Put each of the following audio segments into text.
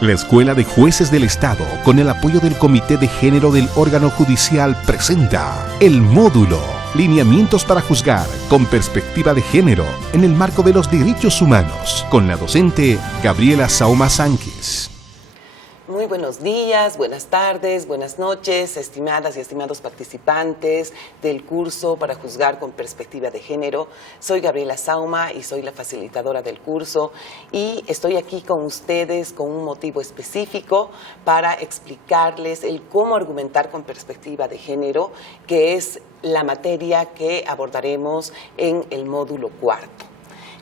La Escuela de Jueces del Estado, con el apoyo del Comité de Género del órgano judicial, presenta el módulo Lineamientos para juzgar con perspectiva de género en el marco de los derechos humanos, con la docente Gabriela Sauma Sánchez. Muy buenos días, buenas tardes, buenas noches, estimadas y estimados participantes del curso para juzgar con perspectiva de género. Soy Gabriela Sauma y soy la facilitadora del curso y estoy aquí con ustedes con un motivo específico para explicarles el cómo argumentar con perspectiva de género, que es la materia que abordaremos en el módulo cuarto.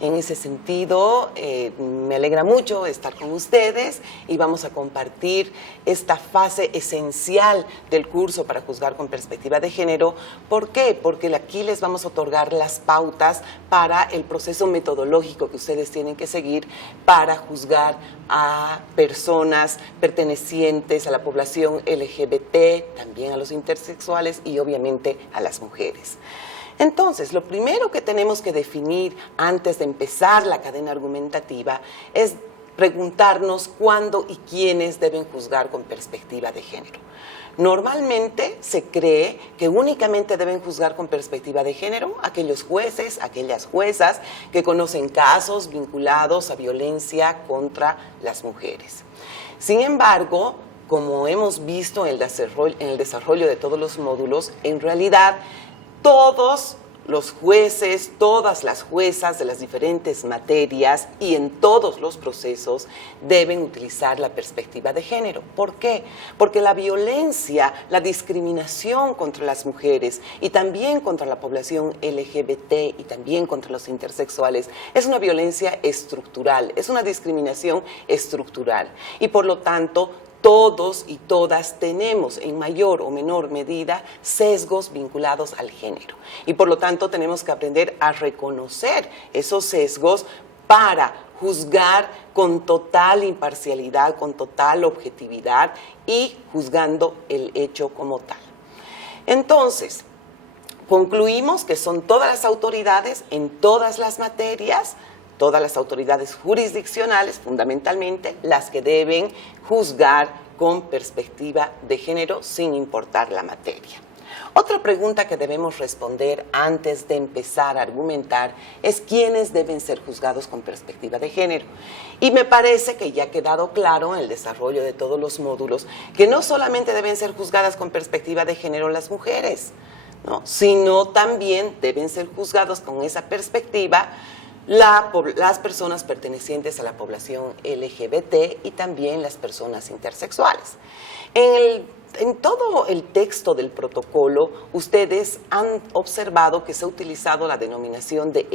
En ese sentido, me alegra mucho estar con ustedes y vamos a compartir esta fase esencial del curso para juzgar con perspectiva de género. ¿Por qué? Porque aquí les vamos a otorgar las pautas para el proceso metodológico que ustedes tienen que seguir para juzgar a personas pertenecientes a la población LGBT, también a los intersexuales y obviamente a las mujeres. Entonces, lo primero que tenemos que definir antes de empezar la cadena argumentativa es preguntarnos cuándo y quiénes deben juzgar con perspectiva de género. Normalmente se cree que únicamente deben juzgar con perspectiva de género aquellos jueces, aquellas juezas que conocen casos vinculados a violencia contra las mujeres. Sin embargo, como hemos visto en el desarrollo de todos los módulos, en realidad todos los jueces, todas las juezas de las diferentes materias y en todos los procesos deben utilizar la perspectiva de género. ¿Por qué? Porque la violencia, la discriminación contra las mujeres y también contra la población LGBT y también contra los intersexuales es una violencia estructural, es una discriminación estructural y por lo tanto todos y todas tenemos en mayor o menor medida sesgos vinculados al género y por lo tanto tenemos que aprender a reconocer esos sesgos para juzgar con total imparcialidad, con total objetividad y juzgando el hecho como tal. Entonces, concluimos que son todas las autoridades en todas las materias, todas las autoridades jurisdiccionales, fundamentalmente, las que deben juzgar con perspectiva de género sin importar la materia. Otra pregunta que debemos responder antes de empezar a argumentar es quiénes deben ser juzgados con perspectiva de género. Y me parece que ya ha quedado claro en el desarrollo de todos los módulos que no solamente deben ser juzgadas con perspectiva de género las mujeres, ¿no?, sino también deben ser juzgados con esa perspectiva las personas pertenecientes a la población LGBT y también las personas intersexuales. En todo el texto del protocolo, ustedes han observado que se ha utilizado la denominación de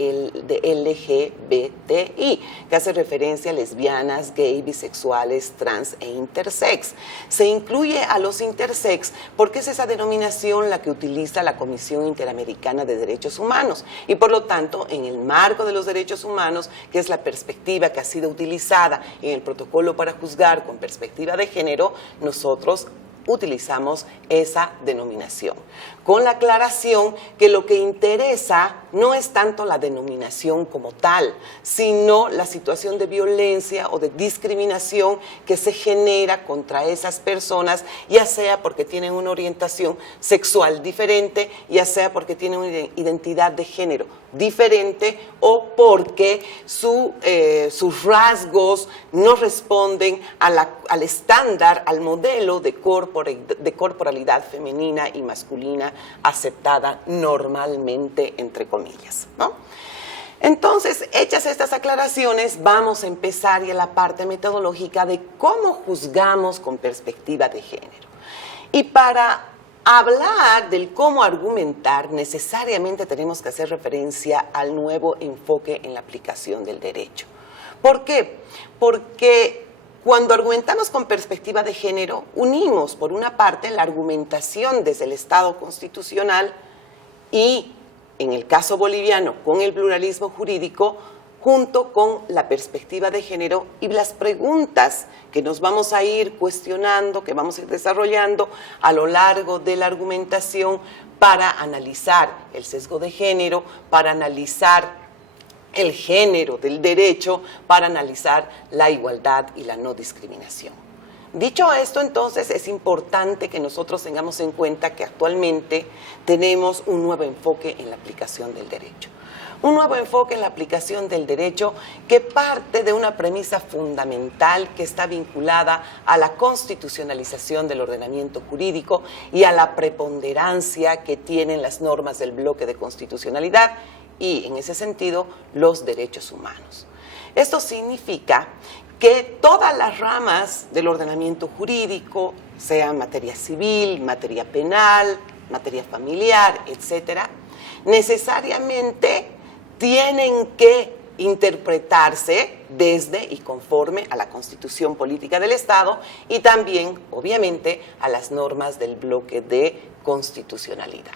LGBTI, que hace referencia a lesbianas, gay, bisexuales, trans e intersex. Se incluye a los intersex porque es esa denominación la que utiliza la Comisión Interamericana de Derechos Humanos y por lo tanto, en el marco de los derechos humanos, que es la perspectiva que ha sido utilizada en el protocolo para juzgar con perspectiva de género, nosotros utilizamos esa denominación, con la aclaración que lo que interesa no es tanto la denominación como tal, sino la situación de violencia o de discriminación que se genera contra esas personas, ya sea porque tienen una orientación sexual diferente, ya sea porque tienen una identidad de género diferente o porque sus rasgos no responden al estándar, al modelo de corporalidad femenina y masculina aceptada normalmente, entre comillas, ¿no? Entonces, hechas estas aclaraciones, vamos a empezar ya la parte metodológica de cómo juzgamos con perspectiva de género. Y para hablar del cómo argumentar, necesariamente tenemos que hacer referencia al nuevo enfoque en la aplicación del derecho. ¿Por qué? Porque cuando argumentamos con perspectiva de género, unimos, por una parte, la argumentación desde el Estado constitucional y, en el caso boliviano, con el pluralismo jurídico, junto con la perspectiva de género y las preguntas que nos vamos a ir cuestionando, que vamos a ir desarrollando a lo largo de la argumentación para analizar el sesgo de género, para analizar el género del derecho para analizar la igualdad y la no discriminación. Dicho esto, entonces, es importante que nosotros tengamos en cuenta que actualmente tenemos un nuevo enfoque en la aplicación del derecho. Un nuevo enfoque en la aplicación del derecho que parte de una premisa fundamental que está vinculada a la constitucionalización del ordenamiento jurídico y a la preponderancia que tienen las normas del bloque de constitucionalidad y, en ese sentido, los derechos humanos. Esto significa que todas las ramas del ordenamiento jurídico, sea materia civil, materia penal, materia familiar, etcétera, necesariamente tienen que interpretarse desde y conforme a la Constitución Política del Estado y también, obviamente, a las normas del bloque de constitucionalidad.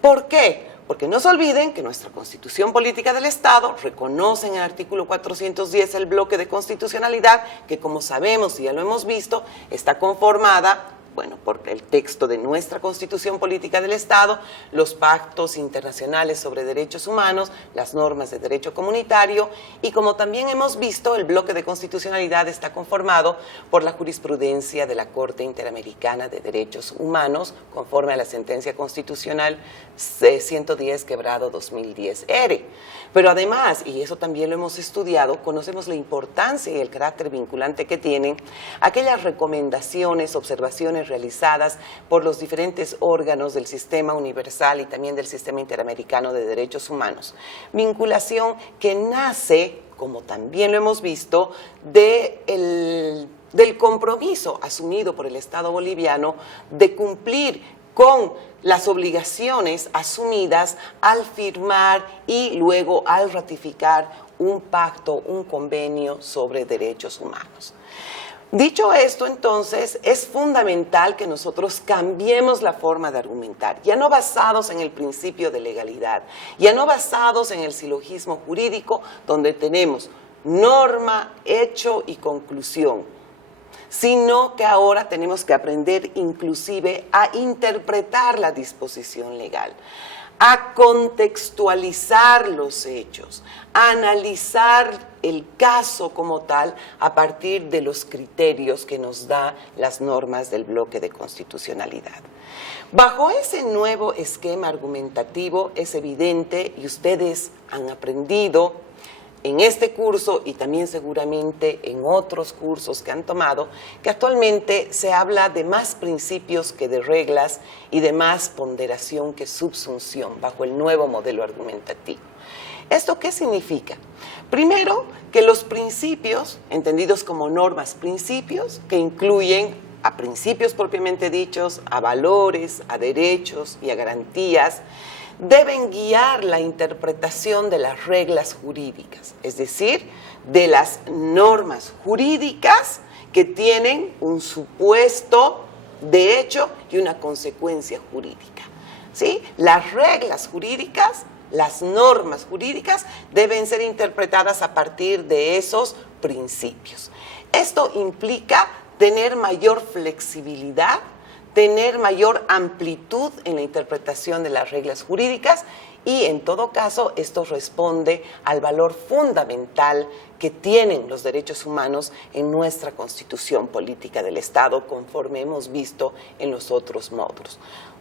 ¿Por qué? Porque no se olviden que nuestra Constitución Política del Estado reconoce en el artículo 410 el bloque de constitucionalidad, que como sabemos y ya lo hemos visto, está conformada, bueno, por el texto de nuestra Constitución Política del Estado, los pactos internacionales sobre derechos humanos, las normas de derecho comunitario y como también hemos visto, el bloque de constitucionalidad está conformado por la jurisprudencia de la Corte Interamericana de Derechos Humanos, conforme a la sentencia constitucional C-110/2010-R. Pero además, y eso también lo hemos estudiado, conocemos la importancia y el carácter vinculante que tienen aquellas recomendaciones, observaciones realizadas por los diferentes órganos del Sistema Universal y también del Sistema Interamericano de Derechos Humanos. Vinculación que nace, como también lo hemos visto, del compromiso asumido por el Estado boliviano de cumplir con las obligaciones asumidas al firmar y luego al ratificar un pacto, un convenio sobre derechos humanos. Dicho esto, entonces, es fundamental que nosotros cambiemos la forma de argumentar, ya no basados en el principio de legalidad, ya no basados en el silogismo jurídico, donde tenemos norma, hecho y conclusión, sino que ahora tenemos que aprender inclusive a interpretar la disposición legal, a contextualizar los hechos, a analizar el caso como tal a partir de los criterios que nos da las normas del bloque de constitucionalidad. Bajo ese nuevo esquema argumentativo es evidente, y ustedes han aprendido en este curso y también seguramente en otros cursos que han tomado, que actualmente se habla de más principios que de reglas y de más ponderación que subsunción bajo el nuevo modelo argumentativo. ¿Esto qué significa? Primero, que los principios, entendidos como normas principios, que incluyen a principios propiamente dichos, a valores, a derechos y a garantías, deben guiar la interpretación de las reglas jurídicas, es decir, de las normas jurídicas que tienen un supuesto de hecho y una consecuencia jurídica. ¿Sí? Las reglas jurídicas, las normas jurídicas deben ser interpretadas a partir de esos principios. Esto implica tener mayor flexibilidad, tener mayor amplitud en la interpretación de las reglas jurídicas y, en todo caso, esto responde al valor fundamental que tienen los derechos humanos en nuestra Constitución Política del Estado, conforme hemos visto en los otros módulos,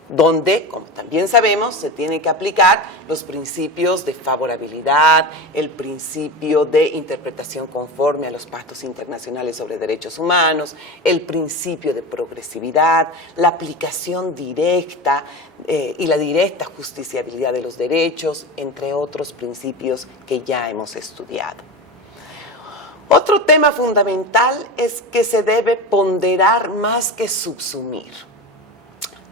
donde, como también sabemos, se tienen que aplicar los principios de favorabilidad, el principio de interpretación conforme a los pactos internacionales sobre derechos humanos, el principio de progresividad, la aplicación directa y la directa justiciabilidad de los derechos, entre otros principios que ya hemos estudiado. Otro tema fundamental es que se debe ponderar más que subsumir.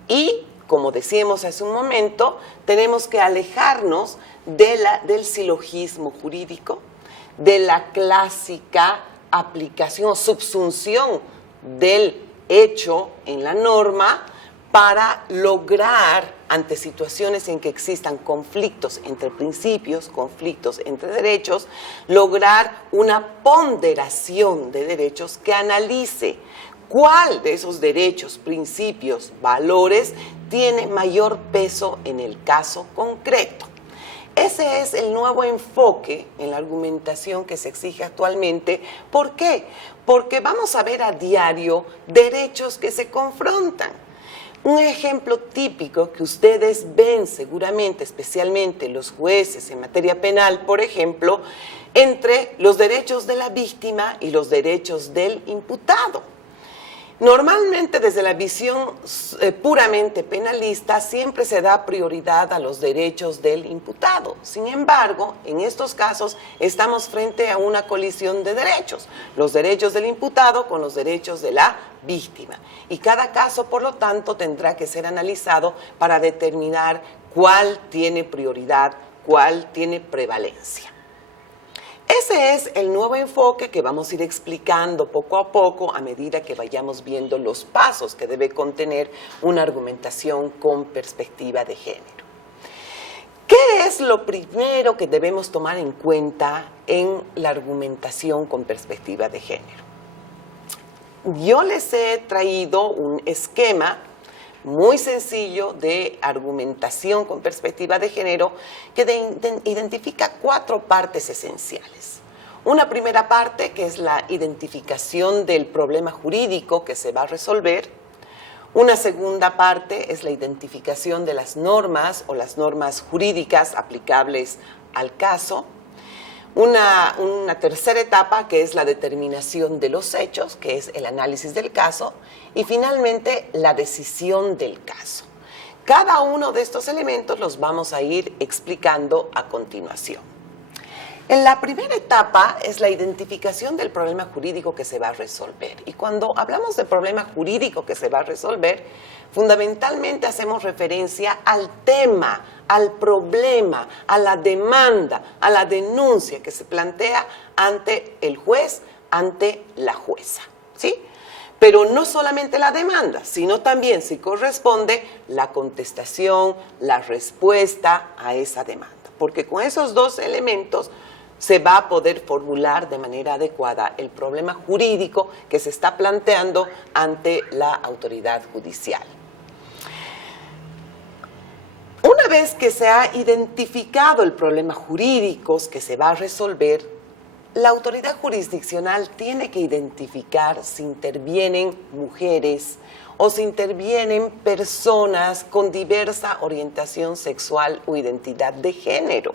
Y, como decíamos hace un momento, tenemos que alejarnos del silogismo jurídico, de la clásica aplicación o subsunción del hecho en la norma para lograr, ante situaciones en que existan conflictos entre principios, conflictos entre derechos, lograr una ponderación de derechos que analice cuál de esos derechos, principios, valores tiene mayor peso en el caso concreto. Ese es el nuevo enfoque en la argumentación que se exige actualmente. ¿Por qué? Porque vamos a ver a diario derechos que se confrontan. Un ejemplo típico que ustedes ven seguramente, especialmente los jueces en materia penal, por ejemplo, entre los derechos de la víctima y los derechos del imputado. Normalmente, desde la visión puramente penalista, siempre se da prioridad a los derechos del imputado. Sin embargo, en estos casos estamos frente a una colisión de derechos, los derechos del imputado con los derechos de la víctima. Y cada caso, por lo tanto, tendrá que ser analizado para determinar cuál tiene prioridad, cuál tiene prevalencia. Ese es el nuevo enfoque que vamos a ir explicando poco a poco a medida que vayamos viendo los pasos que debe contener una argumentación con perspectiva de género. ¿Qué es lo primero que debemos tomar en cuenta en la argumentación con perspectiva de género? Yo les he traído un esquema muy sencillo de argumentación con perspectiva de género que identifica 4 partes esenciales. Una primera parte, que es la identificación del problema jurídico que se va a resolver. Una segunda parte es la identificación de las normas o las normas jurídicas aplicables al caso. Una tercera etapa, que es la determinación de los hechos, que es el análisis del caso, y finalmente la decisión del caso. Cada uno de estos elementos los vamos a ir explicando a continuación. En la primera etapa es la identificación del problema jurídico que se va a resolver. Y cuando hablamos de problema jurídico que se va a resolver, fundamentalmente hacemos referencia al tema, al problema, a la demanda, a la denuncia que se plantea ante el juez, ante la jueza, ¿sí? Pero no solamente la demanda, sino también, si corresponde, la contestación, la respuesta a esa demanda. Porque con esos 2 elementos se va a poder formular de manera adecuada el problema jurídico que se está planteando ante la autoridad judicial. Una vez que se ha identificado el problema jurídico que se va a resolver, la autoridad jurisdiccional tiene que identificar si intervienen mujeres o si intervienen personas con diversa orientación sexual o identidad de género.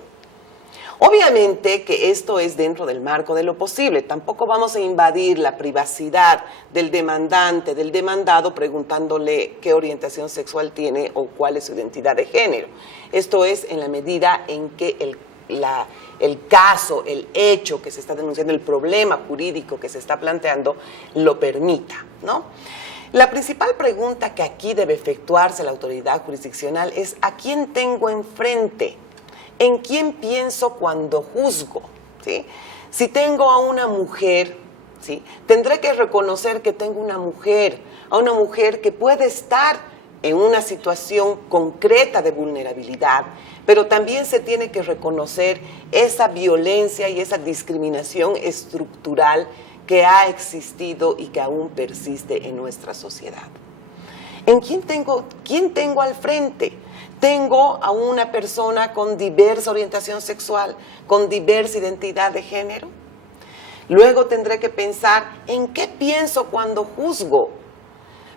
Obviamente que esto es dentro del marco de lo posible. Tampoco vamos a invadir la privacidad del demandante, del demandado, preguntándole qué orientación sexual tiene o cuál es su identidad de género. Esto es en la medida en que el caso, el hecho que se está denunciando, el problema jurídico que se está planteando, lo permita, ¿no? La principal pregunta que aquí debe efectuarse la autoridad jurisdiccional es: ¿a quién tengo enfrente? ¿En quién pienso cuando juzgo? ¿Sí? Si tengo a una mujer, ¿sí?, tendré que reconocer que tengo una mujer que puede estar en una situación concreta de vulnerabilidad, pero también se tiene que reconocer esa violencia y esa discriminación estructural que ha existido y que aún persiste en nuestra sociedad. ¿En quién tengo al frente? Tengo a una persona con diversa orientación sexual, con diversa identidad de género. Luego tendré que pensar en qué pienso cuando juzgo.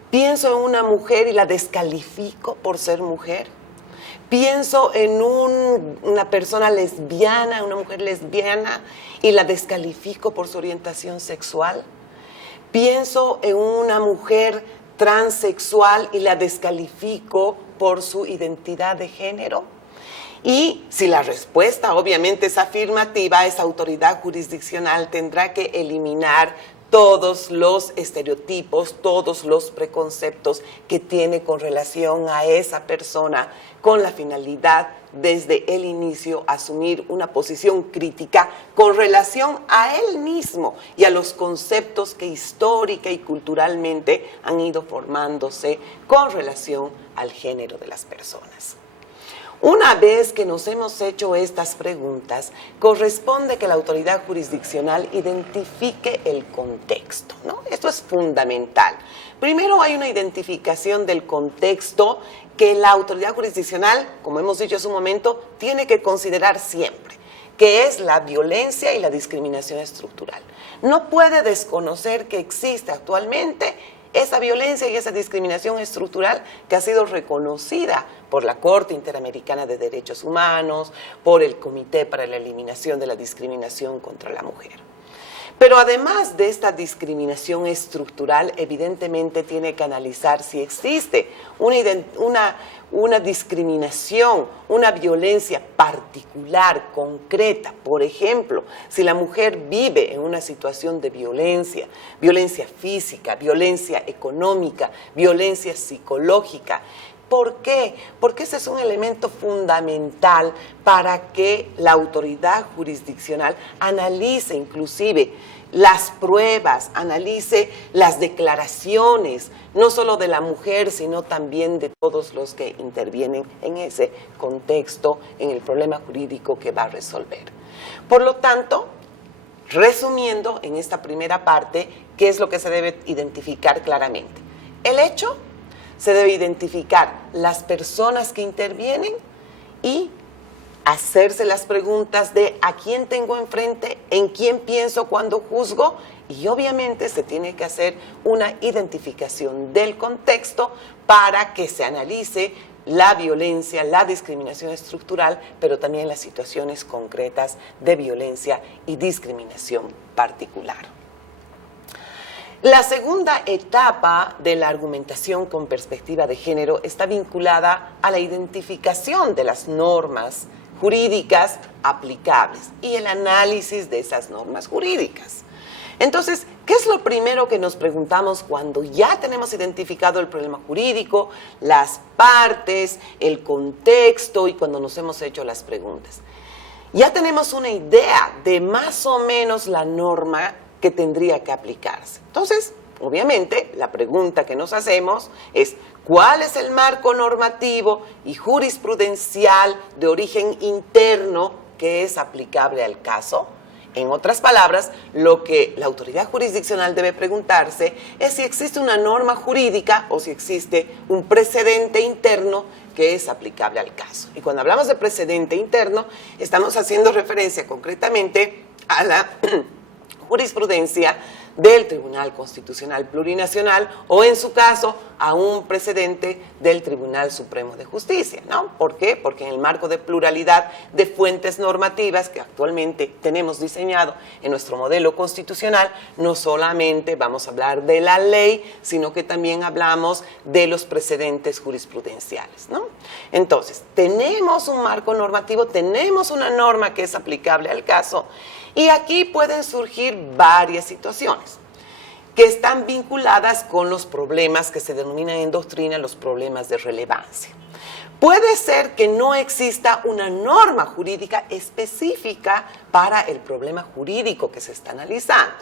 ¿Pienso en una mujer y la descalifico por ser mujer? ¿Pienso en una persona lesbiana, una mujer lesbiana, y la descalifico por su orientación sexual? ¿Pienso en una mujer transexual y la descalifico por su identidad de género? Y si la respuesta obviamente es afirmativa, esa autoridad jurisdiccional tendrá que eliminar todos los estereotipos, todos los preconceptos que tiene con relación a esa persona, con la finalidad desde el inicio asumir una posición crítica con relación a él mismo y a los conceptos que histórica y culturalmente han ido formándose con relación al género de las personas. Una vez que nos hemos hecho estas preguntas, corresponde que la autoridad jurisdiccional identifique el contexto, ¿no? Esto es fundamental. Primero hay una identificación del contexto que la autoridad jurisdiccional, como hemos dicho hace un momento, tiene que considerar siempre, que es la violencia y la discriminación estructural. No puede desconocer que existe actualmente esa violencia y esa discriminación estructural que ha sido reconocida por la Corte Interamericana de Derechos Humanos, por el Comité para la Eliminación de la Discriminación contra la Mujer. Pero además de esta discriminación estructural, evidentemente tiene que analizar si existe una discriminación, una violencia particular, concreta. Por ejemplo, si la mujer vive en una situación de violencia, violencia física, violencia económica, violencia psicológica. ¿Por qué? Porque ese es un elemento fundamental para que la autoridad jurisdiccional analice inclusive las pruebas, analice las declaraciones, no solo de la mujer, sino también de todos los que intervienen en ese contexto, en el problema jurídico que va a resolver. Por lo tanto, resumiendo en esta primera parte, ¿qué es lo que se debe identificar claramente? El hecho. Se debe identificar las personas que intervienen y hacerse las preguntas de a quién tengo enfrente, en quién pienso cuando juzgo, y obviamente se tiene que hacer una identificación del contexto para que se analice la violencia, la discriminación estructural, pero también las situaciones concretas de violencia y discriminación particular. La segunda etapa de la argumentación con perspectiva de género está vinculada a la identificación de las normas jurídicas aplicables y el análisis de esas normas jurídicas. Entonces, ¿qué es lo primero que nos preguntamos cuando ya tenemos identificado el problema jurídico, las partes, el contexto y cuando nos hemos hecho las preguntas? Ya tenemos una idea de más o menos la norma que tendría que aplicarse. Entonces, obviamente, la pregunta que nos hacemos es ¿cuál es el marco normativo y jurisprudencial de origen interno que es aplicable al caso? En otras palabras, lo que la autoridad jurisdiccional debe preguntarse es si existe una norma jurídica o si existe un precedente interno que es aplicable al caso. Y cuando hablamos de precedente interno, estamos haciendo referencia concretamente a la jurisprudencia del Tribunal Constitucional Plurinacional o, en su caso, a un precedente del Tribunal Supremo de Justicia, ¿no? ¿Por qué? Porque en el marco de pluralidad de fuentes normativas que actualmente tenemos diseñado en nuestro modelo constitucional, no solamente vamos a hablar de la ley, sino que también hablamos de los precedentes jurisprudenciales, ¿no? Entonces, tenemos un marco normativo, tenemos una norma que es aplicable al caso, y aquí pueden surgir varias situaciones que están vinculadas con los problemas que se denominan en doctrina los problemas de relevancia. Puede ser que no exista una norma jurídica específica para el problema jurídico que se está analizando,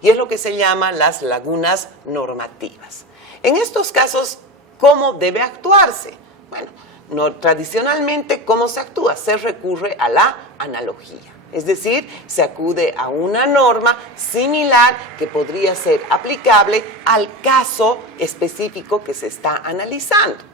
y es lo que se llama las lagunas normativas. En estos casos, ¿cómo debe actuarse? Bueno, tradicionalmente, ¿cómo se actúa? Se recurre a la analogía. Es decir, se acude a una norma similar que podría ser aplicable al caso específico que se está analizando.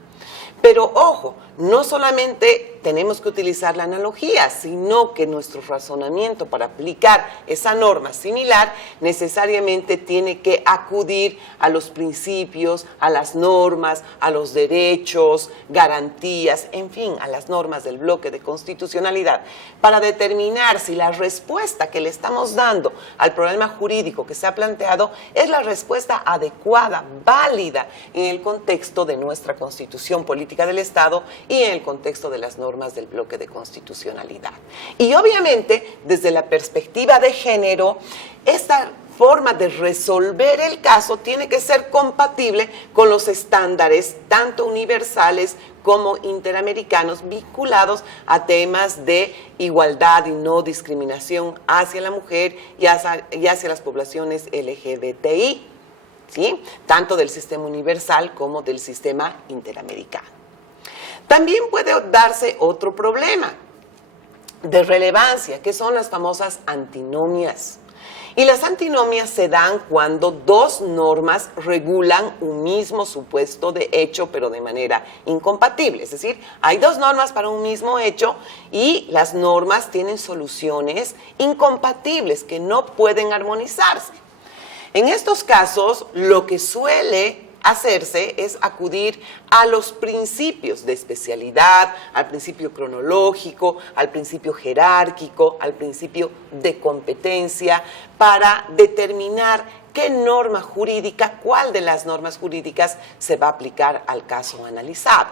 Pero ojo, no solamente tenemos que utilizar la analogía, sino que nuestro razonamiento para aplicar esa norma similar necesariamente tiene que acudir a los principios, a las normas, a los derechos, garantías, en fin, a las normas del bloque de constitucionalidad, para determinar si la respuesta que le estamos dando al problema jurídico que se ha planteado es la respuesta adecuada, válida en el contexto de nuestra Constitución Política del Estado y en el contexto de las normas del bloque de constitucionalidad. Y obviamente, desde la perspectiva de género, esta forma de resolver el caso tiene que ser compatible con los estándares, tanto universales como interamericanos, vinculados a temas de igualdad y no discriminación hacia la mujer y hacia las poblaciones LGBTI, ¿sí? Tanto del sistema universal como del sistema interamericano. También puede darse otro problema de relevancia, que son las famosas antinomias. Y las antinomias se dan cuando dos normas regulan un mismo supuesto de hecho, pero de manera incompatible. Es decir, hay dos normas para un mismo hecho y las normas tienen soluciones incompatibles que no pueden armonizarse. En estos casos, lo que suele hacerse es acudir a los principios de especialidad, al principio cronológico, al principio jerárquico, al principio de competencia, para determinar qué norma jurídica, cuál de las normas jurídicas se va a aplicar al caso analizado.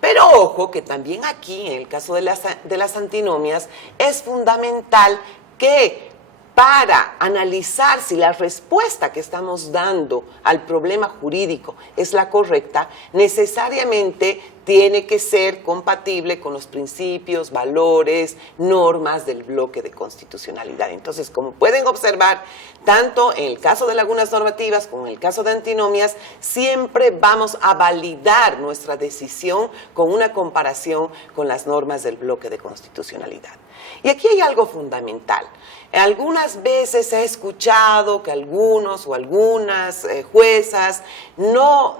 Pero ojo que también aquí, en el caso de las antinomias, es fundamental que para analizar si la respuesta que estamos dando al problema jurídico es la correcta, necesariamente tiene que ser compatible con los principios, valores, normas del bloque de constitucionalidad. Entonces, como pueden observar, tanto en el caso de lagunas normativas como en el caso de antinomias, siempre vamos a validar nuestra decisión con una comparación con las normas del bloque de constitucionalidad. Y aquí hay algo fundamental. Algunas veces he escuchado que algunos o algunas juezas no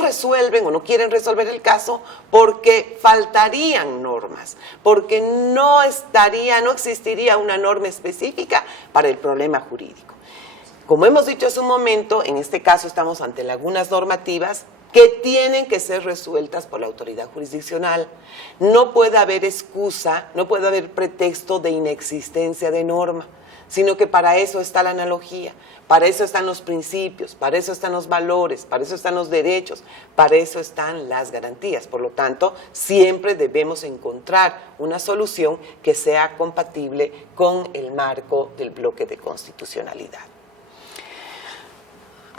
resuelven o no quieren resolver el caso porque faltarían normas, porque no existiría una norma específica para el problema jurídico. Como hemos dicho hace un momento, en este caso estamos ante lagunas normativas que tienen que ser resueltas por la autoridad jurisdiccional. No puede haber excusa, no puede haber pretexto de inexistencia de norma, sino que para eso está la analogía, para eso están los principios, para eso están los valores, para eso están los derechos, para eso están las garantías. Por lo tanto, siempre debemos encontrar una solución que sea compatible con el marco del bloque de constitucionalidad.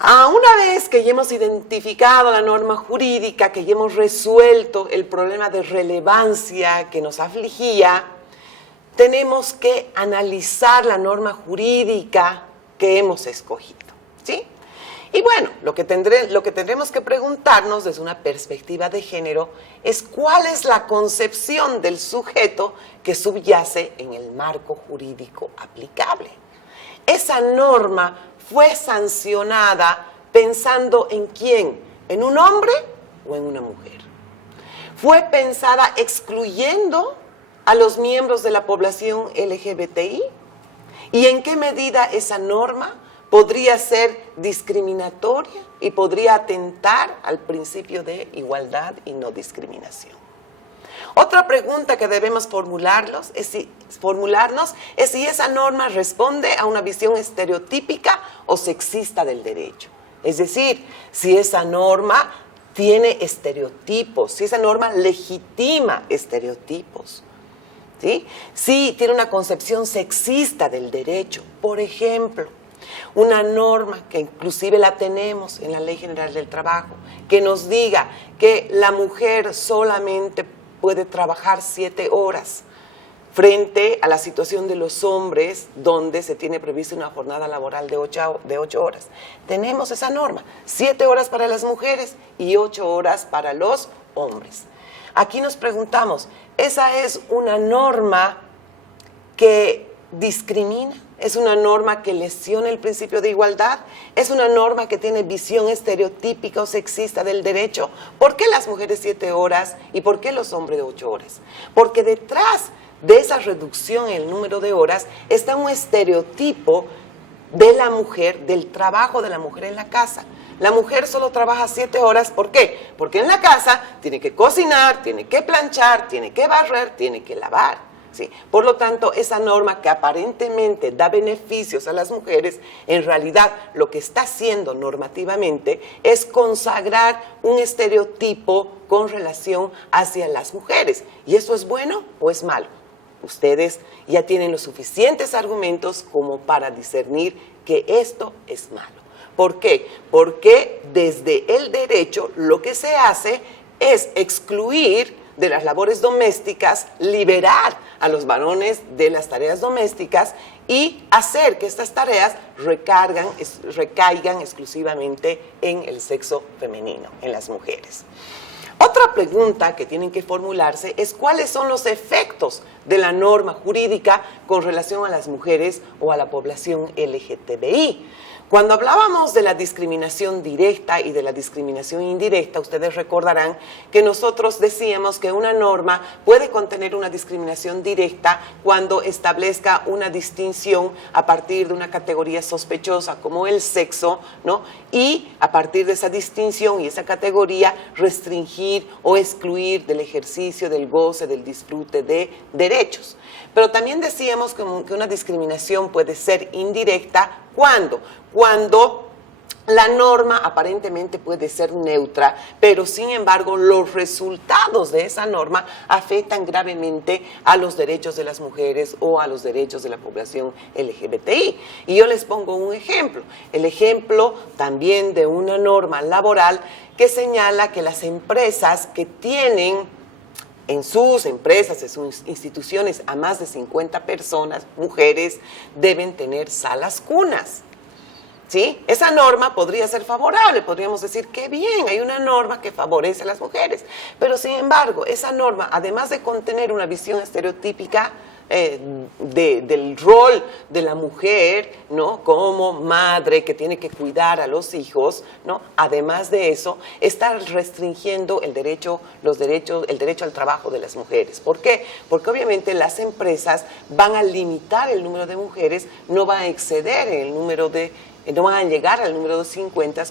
Una vez que ya hemos identificado la norma jurídica, que ya hemos resuelto el problema de relevancia que nos afligía, tenemos que analizar la norma jurídica que hemos escogido, ¿sí? Y bueno, lo que tendremos que preguntarnos desde una perspectiva de género es cuál es la concepción del sujeto que subyace en el marco jurídico aplicable. Esa norma fue sancionada pensando en quién, en un hombre o en una mujer. Fue pensada excluyendo a los miembros de la población LGBTI. ¿Y en qué medida esa norma podría ser discriminatoria y podría atentar al principio de igualdad y no discriminación? Otra pregunta que debemos formularnos es si esa norma responde a una visión estereotípica o sexista del derecho. Es decir, si esa norma tiene estereotipos, si esa norma legitima estereotipos, ¿sí? Si tiene una concepción sexista del derecho. Por ejemplo, una norma que inclusive la tenemos en la Ley General del Trabajo, que nos diga que la mujer solamente puede trabajar 7 horas, frente a la situación de los hombres, donde se tiene prevista una jornada laboral de 8 horas. Tenemos esa norma, 7 horas para las mujeres y 8 horas para los hombres. Aquí nos preguntamos, ¿esa es una norma que discrimina? ¿Es una norma que lesiona el principio de igualdad? ¿Es una norma que tiene visión estereotípica o sexista del derecho? ¿Por qué las mujeres 7 horas y por qué los hombres 8 horas? Porque detrás de esa reducción en el número de horas está un estereotipo de la mujer, del trabajo de la mujer en la casa. La mujer solo trabaja 7 horas, ¿por qué? Porque en la casa tiene que cocinar, tiene que planchar, tiene que barrer, tiene que lavar, ¿sí? Por lo tanto, esa norma que aparentemente da beneficios a las mujeres, en realidad lo que está haciendo normativamente es consagrar un estereotipo con relación hacia las mujeres. ¿Y eso es bueno o es malo? Ustedes ya tienen los suficientes argumentos como para discernir que esto es malo. ¿Por qué? Porque desde el derecho lo que se hace es excluir de las labores domésticas, liberar a los varones de las tareas domésticas y hacer que estas tareas recaigan exclusivamente en el sexo femenino, en las mujeres. Otra pregunta que tienen que formularse es cuáles son los efectos de la norma jurídica con relación a las mujeres o a la población LGTBI. Cuando hablábamos de la discriminación directa y de la discriminación indirecta, ustedes recordarán que nosotros decíamos que una norma puede contener una discriminación directa cuando establezca una distinción a partir de una categoría sospechosa como el sexo, ¿no? Y a partir de esa distinción y esa categoría restringir o excluir del ejercicio, del goce, del disfrute de derechos. Pero también decíamos que una discriminación puede ser indirecta. ¿Cuándo? Cuando la norma aparentemente puede ser neutra, pero sin embargo los resultados de esa norma afectan gravemente a los derechos de las mujeres o a los derechos de la población LGBTI. Y yo les pongo un ejemplo, el ejemplo también de una norma laboral que señala que las empresas que tienen en sus empresas, en sus instituciones, a más de 50 personas, mujeres, deben tener salas cunas. ¿Sí? Esa norma podría ser favorable, podríamos decir que bien, hay una norma que favorece a las mujeres, pero sin embargo, esa norma, además de contener una visión estereotípica del rol de la mujer, ¿no? Como madre que tiene que cuidar a los hijos, ¿no? Además de eso, está restringiendo el derecho al trabajo de las mujeres. ¿Por qué? Porque obviamente las empresas van a limitar el número de mujeres, no van a exceder el número no van a llegar al número de 50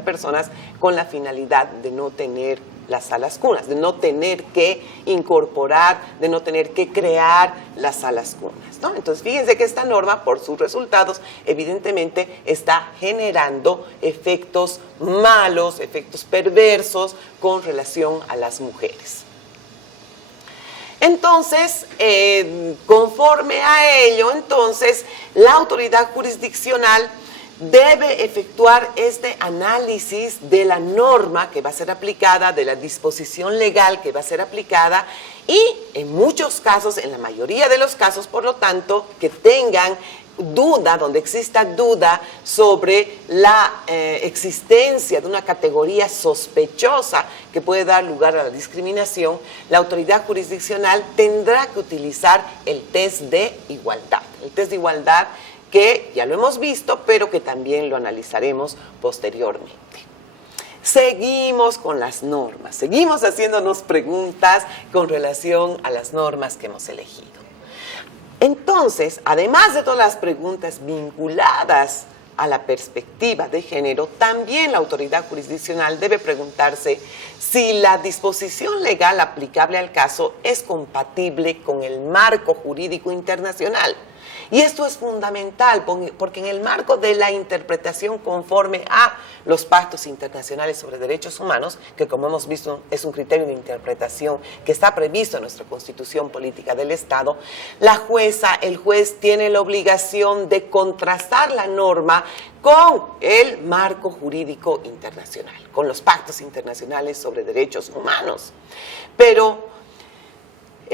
personas con la finalidad de no tener las salas cunas, de no tener que incorporar, de no tener que crear las salas cunas, ¿no? Entonces, fíjense que esta norma, por sus resultados, evidentemente está generando efectos malos, efectos perversos con relación a las mujeres. Entonces, conforme a ello, entonces, la autoridad jurisdiccional debe efectuar este análisis de la norma que va a ser aplicada, de la disposición legal que va a ser aplicada y en muchos casos, en la mayoría de los casos, por lo tanto, que tengan duda, donde exista duda sobre la existencia de una categoría sospechosa que puede dar lugar a la discriminación, la autoridad jurisdiccional tendrá que utilizar el test de igualdad. El test de igualdad que ya lo hemos visto, pero que también lo analizaremos posteriormente. Seguimos con las normas, seguimos haciéndonos preguntas con relación a las normas que hemos elegido. Entonces, además de todas las preguntas vinculadas a la perspectiva de género, también la autoridad jurisdiccional debe preguntarse si la disposición legal aplicable al caso es compatible con el marco jurídico internacional. Y esto es fundamental porque en el marco de la interpretación conforme a los pactos internacionales sobre derechos humanos, que como hemos visto es un criterio de interpretación que está previsto en nuestra Constitución Política del Estado, el juez tiene la obligación de contrastar la norma con el marco jurídico internacional, con los pactos internacionales sobre derechos humanos. Pero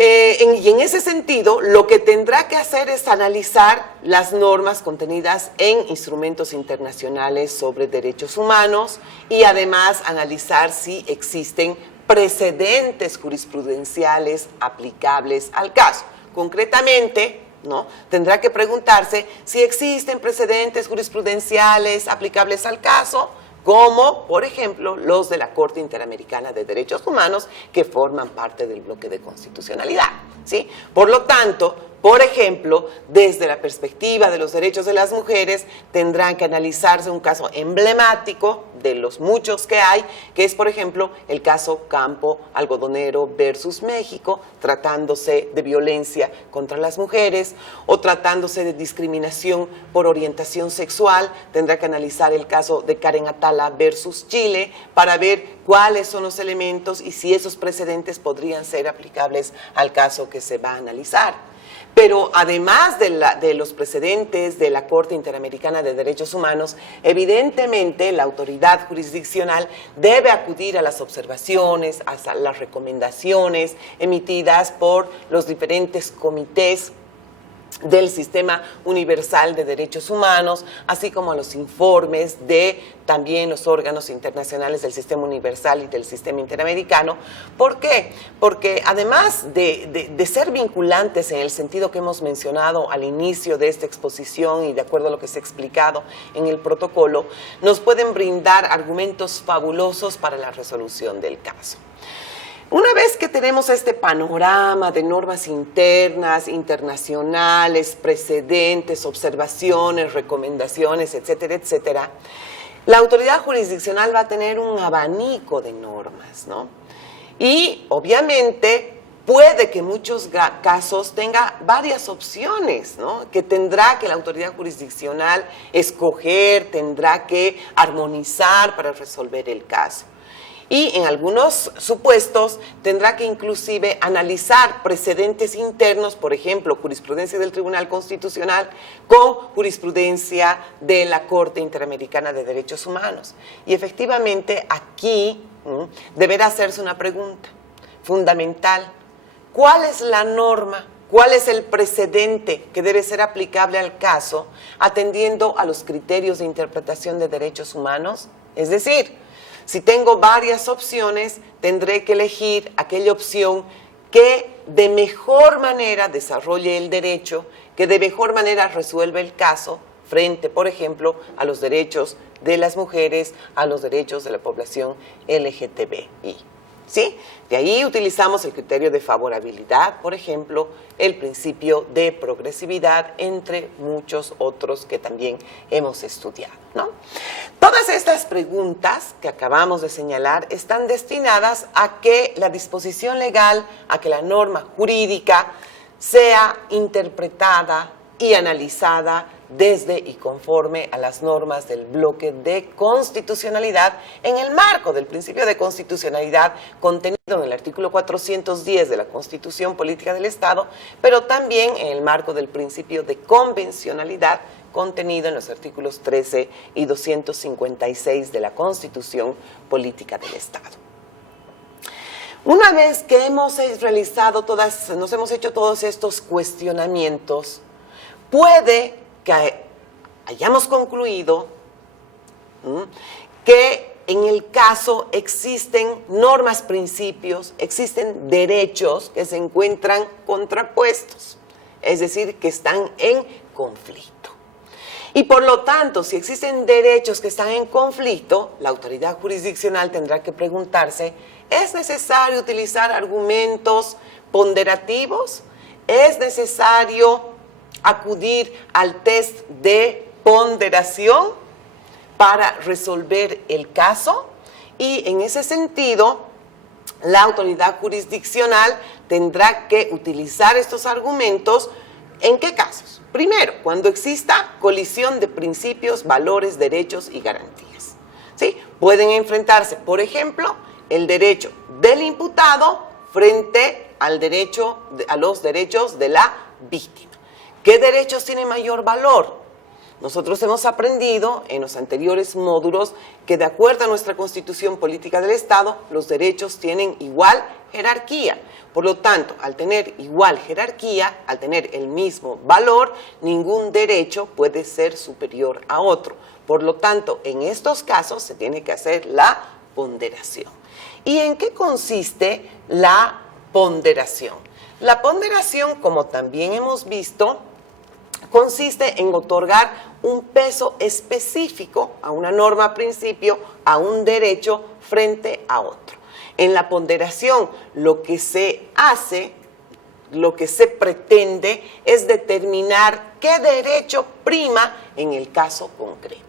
y en ese sentido, lo que tendrá que hacer es analizar las normas contenidas en instrumentos internacionales sobre derechos humanos y además analizar si existen precedentes jurisprudenciales aplicables al caso. Concretamente, ¿no? Tendrá que preguntarse si existen precedentes jurisprudenciales aplicables al caso, como, por ejemplo, los de la Corte Interamericana de Derechos Humanos, que forman parte del bloque de constitucionalidad, ¿sí? Por lo tanto, por ejemplo, desde la perspectiva de los derechos de las mujeres, tendrán que analizarse un caso emblemático de los muchos que hay, que es, por ejemplo, el caso Campo Algodonero versus México, tratándose de violencia contra las mujeres o tratándose de discriminación por orientación sexual. Tendrá que analizar el caso de Karen Atala versus Chile para ver cuáles son los elementos y si esos precedentes podrían ser aplicables al caso que se va a analizar. Pero además de los precedentes de la Corte Interamericana de Derechos Humanos, evidentemente la autoridad jurisdiccional debe acudir a las observaciones, a las recomendaciones emitidas por los diferentes comités del Sistema Universal de Derechos Humanos, así como a los informes de también los órganos internacionales del Sistema Universal y del Sistema Interamericano. ¿Por qué? Porque además de ser vinculantes en el sentido que hemos mencionado al inicio de esta exposición y de acuerdo a lo que se ha explicado en el protocolo, nos pueden brindar argumentos fabulosos para la resolución del caso. Una vez que tenemos este panorama de normas internas, internacionales, precedentes, observaciones, recomendaciones, etcétera, etcétera, la autoridad jurisdiccional va a tener un abanico de normas, ¿no? Y obviamente puede que en muchos casos tenga varias opciones, ¿no? Que tendrá que la autoridad jurisdiccional escoger, tendrá que armonizar para resolver el caso. Y en algunos supuestos tendrá que inclusive analizar precedentes internos, por ejemplo, jurisprudencia del Tribunal Constitucional con jurisprudencia de la Corte Interamericana de Derechos Humanos. Y efectivamente aquí deberá hacerse una pregunta fundamental. ¿Cuál es la norma? ¿Cuál es el precedente que debe ser aplicable al caso atendiendo a los criterios de interpretación de derechos humanos? Es decir, si tengo varias opciones, tendré que elegir aquella opción que de mejor manera desarrolle el derecho, que de mejor manera resuelva el caso frente, por ejemplo, a los derechos de las mujeres, a los derechos de la población LGTBI. ¿Sí? De ahí utilizamos el criterio de favorabilidad, por ejemplo, el principio de progresividad, entre muchos otros que también hemos estudiado, ¿no? Todas estas preguntas que acabamos de señalar están destinadas a que la disposición legal, a que la norma jurídica sea interpretada y analizada desde y conforme a las normas del bloque de constitucionalidad en el marco del principio de constitucionalidad contenido en el artículo 410 de la Constitución Política del Estado, pero también en el marco del principio de convencionalidad contenido en los artículos 13 y 256 de la Constitución Política del Estado. Una vez que hemos realizado nos hemos hecho todos estos cuestionamientos, puede que hayamos concluido que en el caso existen normas, principios, existen derechos que se encuentran contrapuestos, es decir, que están en conflicto. Y por lo tanto, si existen derechos que están en conflicto, la autoridad jurisdiccional tendrá que preguntarse, ¿es necesario utilizar argumentos ponderativos? ¿Es necesario acudir al test de ponderación para resolver el caso? Y en ese sentido, la autoridad jurisdiccional tendrá que utilizar estos argumentos. ¿En qué casos? Primero, cuando exista colisión de principios, valores, derechos y garantías. ¿Sí? Pueden enfrentarse, por ejemplo, el derecho del imputado frente al derecho, a los derechos de la víctima. ¿Qué derechos tienen mayor valor? Nosotros hemos aprendido en los anteriores módulos que de acuerdo a nuestra Constitución Política del Estado, los derechos tienen igual jerarquía. Por lo tanto, al tener igual jerarquía, al tener el mismo valor, ningún derecho puede ser superior a otro. Por lo tanto, en estos casos se tiene que hacer la ponderación. ¿Y en qué consiste la ponderación? La ponderación, como también hemos visto, consiste en otorgar un peso específico a una norma, principio, a un derecho frente a otro. En la ponderación, lo que se hace, lo que se pretende es determinar qué derecho prima en el caso concreto.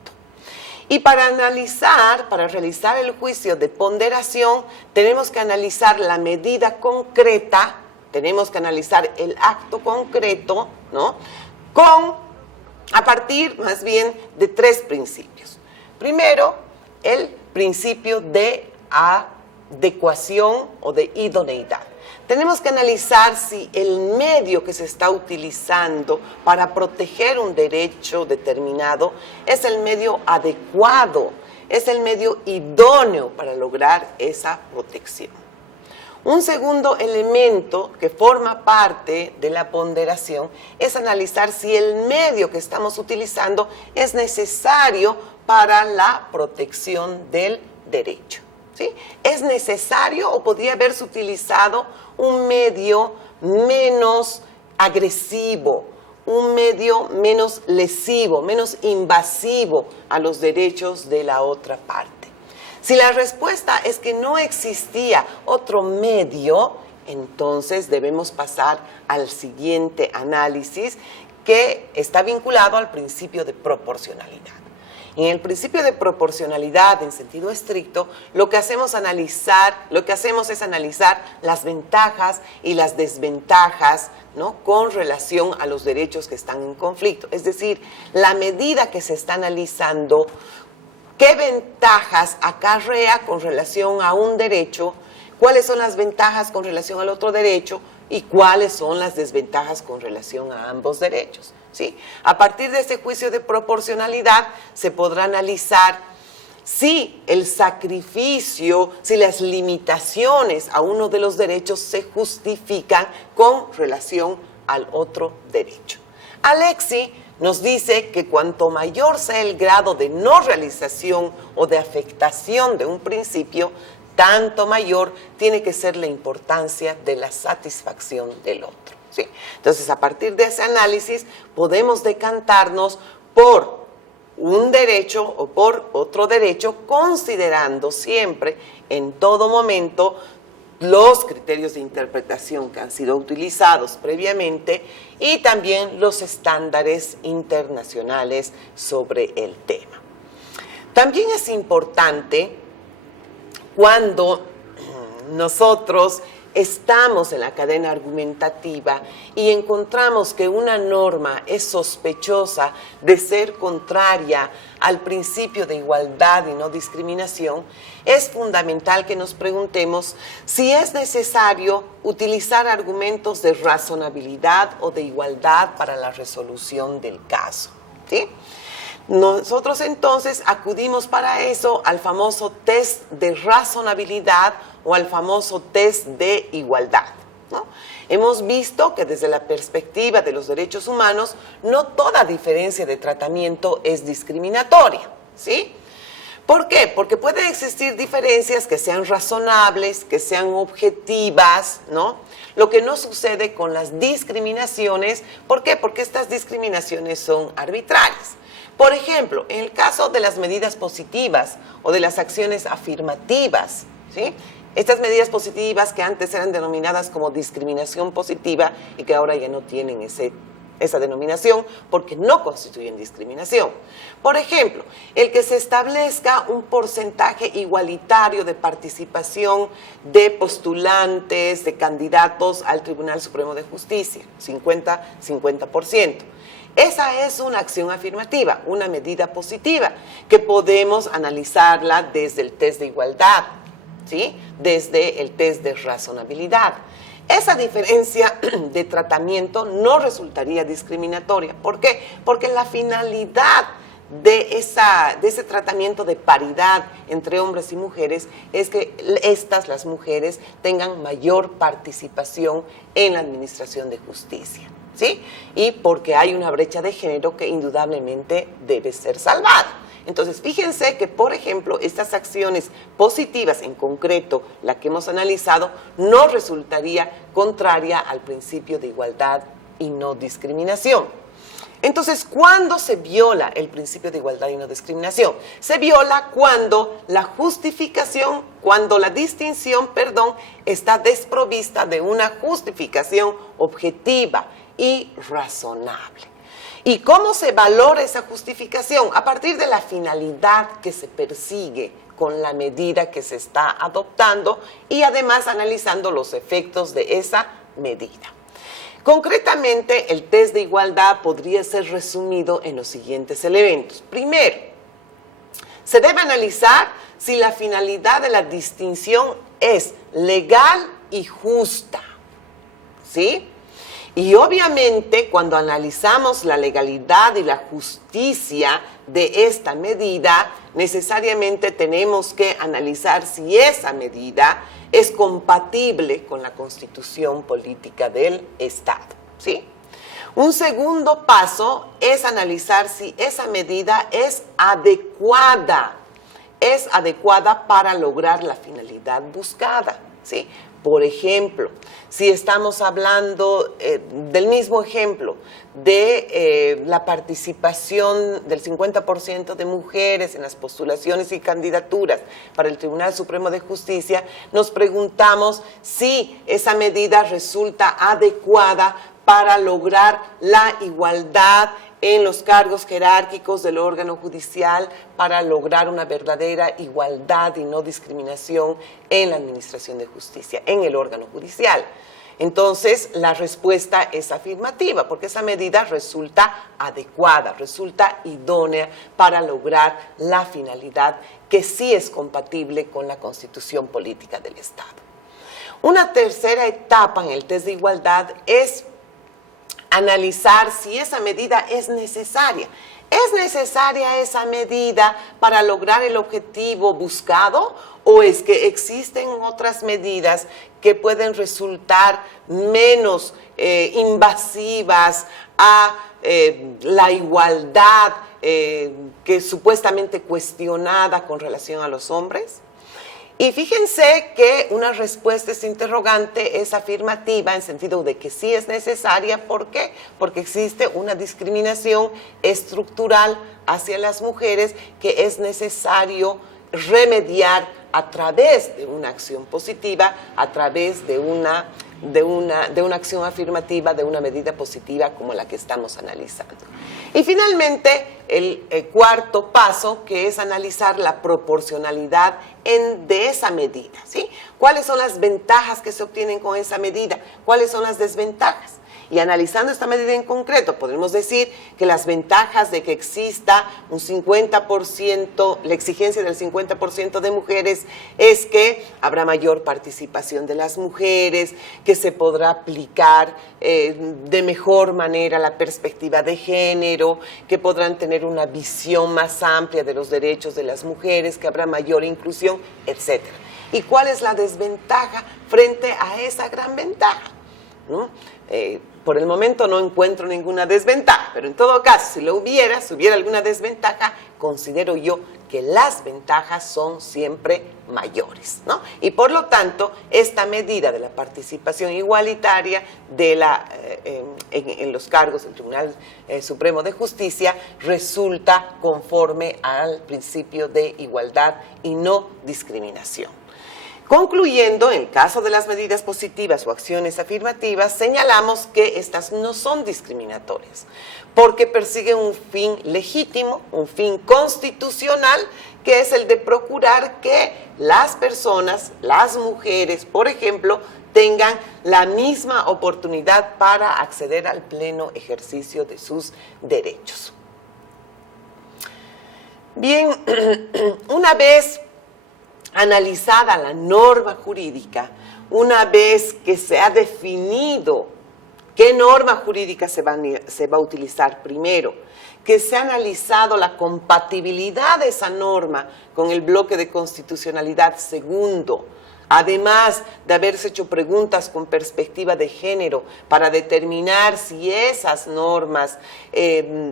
Y para realizar el juicio de ponderación, tenemos que analizar la medida concreta, tenemos que analizar el acto concreto, ¿no? A partir más bien de tres principios. Primero, el principio de adecuación o de idoneidad. Tenemos que analizar si el medio que se está utilizando para proteger un derecho determinado es el medio adecuado, es el medio idóneo para lograr esa protección. Un segundo elemento que forma parte de la ponderación es analizar si el medio que estamos utilizando es necesario para la protección del derecho, ¿sí? ¿Es necesario o podría haberse utilizado un medio menos agresivo, un medio menos lesivo, menos invasivo a los derechos de la otra parte? Si la respuesta es que no existía otro medio, entonces debemos pasar al siguiente análisis que está vinculado al principio de proporcionalidad. En el principio de proporcionalidad, en sentido estricto, lo que hacemos es analizar las ventajas y las desventajas, ¿no?, con relación a los derechos que están en conflicto. Es decir, la medida que se está analizando, ¿qué ventajas acarrea con relación a un derecho? ¿Cuáles son las ventajas con relación al otro derecho? ¿Y cuáles son las desventajas con relación a ambos derechos? ¿Sí? A partir de ese juicio de proporcionalidad se podrá analizar si el sacrificio, si las limitaciones a uno de los derechos se justifican con relación al otro derecho. Alexi nos dice que cuanto mayor sea el grado de no realización o de afectación de un principio, tanto mayor tiene que ser la importancia de la satisfacción del otro, ¿sí? Entonces, a partir de ese análisis, podemos decantarnos por un derecho o por otro derecho, considerando siempre, en todo momento, los criterios de interpretación que han sido utilizados previamente y también los estándares internacionales sobre el tema. También es importante, cuando nosotros estamos en la cadena argumentativa y encontramos que una norma es sospechosa de ser contraria al principio de igualdad y no discriminación, es fundamental que nos preguntemos si es necesario utilizar argumentos de razonabilidad o de igualdad para la resolución del caso, ¿sí? Nosotros entonces acudimos para eso al famoso test de razonabilidad o al famoso test de igualdad, ¿no? Hemos visto que desde la perspectiva de los derechos humanos no toda diferencia de tratamiento es discriminatoria, ¿sí? ¿Por qué? Porque pueden existir diferencias que sean razonables, que sean objetivas, ¿no? Lo que no sucede con las discriminaciones. ¿Por qué? Porque estas discriminaciones son arbitrarias. Por ejemplo, en el caso de las medidas positivas o de las acciones afirmativas, ¿sí? Estas medidas positivas que antes eran denominadas como discriminación positiva y que ahora ya no tienen esa denominación porque no constituyen discriminación. Por ejemplo, el que se establezca un porcentaje igualitario de participación de postulantes, de candidatos al Tribunal Supremo de Justicia, 50-50%. Esa es una acción afirmativa, una medida positiva, que podemos analizarla desde el test de igualdad, ¿sí? Desde el test de razonabilidad. Esa diferencia de tratamiento no resultaría discriminatoria. ¿Por qué? Porque la finalidad de ese tratamiento de paridad entre hombres y mujeres es que las mujeres, tengan mayor participación en la administración de justicia, ¿sí? Y porque hay una brecha de género que indudablemente debe ser salvada. Entonces, fíjense que, por ejemplo, estas acciones positivas, en concreto la que hemos analizado, no resultaría contraria al principio de igualdad y no discriminación. Entonces, ¿cuándo se viola el principio de igualdad y no discriminación? Se viola cuando la distinción, está desprovista de una justificación objetiva y razonable. ¿Y cómo se valora esa justificación? A partir de la finalidad que se persigue con la medida que se está adoptando y además analizando los efectos de esa medida. Concretamente, el test de igualdad podría ser resumido en los siguientes elementos. Primero, se debe analizar si la finalidad de la distinción es legal y justa, ¿sí? Y obviamente cuando analizamos la legalidad y la justicia de esta medida, necesariamente tenemos que analizar si esa medida es compatible con la Constitución política del Estado, ¿sí? Un segundo paso es analizar si esa medida es adecuada para lograr la finalidad buscada, ¿sí? Por ejemplo, si estamos hablando del mismo ejemplo de la participación del 50% de mujeres en las postulaciones y candidaturas para el Tribunal Supremo de Justicia, nos preguntamos si esa medida resulta adecuada para lograr la igualdad en los cargos jerárquicos del órgano judicial, para lograr una verdadera igualdad y no discriminación en la administración de justicia, en el órgano judicial. Entonces, la respuesta es afirmativa, porque esa medida resulta adecuada, resulta idónea para lograr la finalidad que sí es compatible con la Constitución política del Estado. Una tercera etapa en el test de igualdad es analizar si esa medida es necesaria. ¿Es necesaria esa medida para lograr el objetivo buscado o es que existen otras medidas que pueden resultar menos invasivas a la igualdad que es supuestamente cuestionada con relación a los hombres? Y fíjense que una respuesta es interrogante, es afirmativa en sentido de que sí es necesaria. ¿Por qué? Porque existe una discriminación estructural hacia las mujeres que es necesario remediar a través de una acción positiva, a través de una acción afirmativa, de una medida positiva como la que estamos analizando. Y finalmente, el cuarto paso, que es analizar la proporcionalidad de esa medida, ¿sí? ¿Cuáles son las ventajas que se obtienen con esa medida? ¿Cuáles son las desventajas? Y analizando esta medida en concreto, podemos decir que las ventajas de que exista un 50%, la exigencia del 50% de mujeres, es que habrá mayor participación de las mujeres, que se podrá aplicar de mejor manera la perspectiva de género, que podrán tener una visión más amplia de los derechos de las mujeres, que habrá mayor inclusión, etc. ¿Y cuál es la desventaja frente a esa gran ventaja? ¿No? Por el momento no encuentro ninguna desventaja, pero en todo caso, si hubiera alguna desventaja, considero yo que las ventajas son siempre mayores, ¿no? Y por lo tanto, esta medida de la participación igualitaria en los cargos del Tribunal Supremo de Justicia resulta conforme al principio de igualdad y no discriminación. Concluyendo, en el caso de las medidas positivas o acciones afirmativas, señalamos que estas no son discriminatorias, porque persiguen un fin legítimo, un fin constitucional, que es el de procurar que las personas, las mujeres, por ejemplo, tengan la misma oportunidad para acceder al pleno ejercicio de sus derechos. Bien, una vez analizada la norma jurídica, una vez que se ha definido qué norma jurídica se va a utilizar primero, que se ha analizado la compatibilidad de esa norma con el bloque de constitucionalidad segundo, además de haberse hecho preguntas con perspectiva de género para determinar si esas normas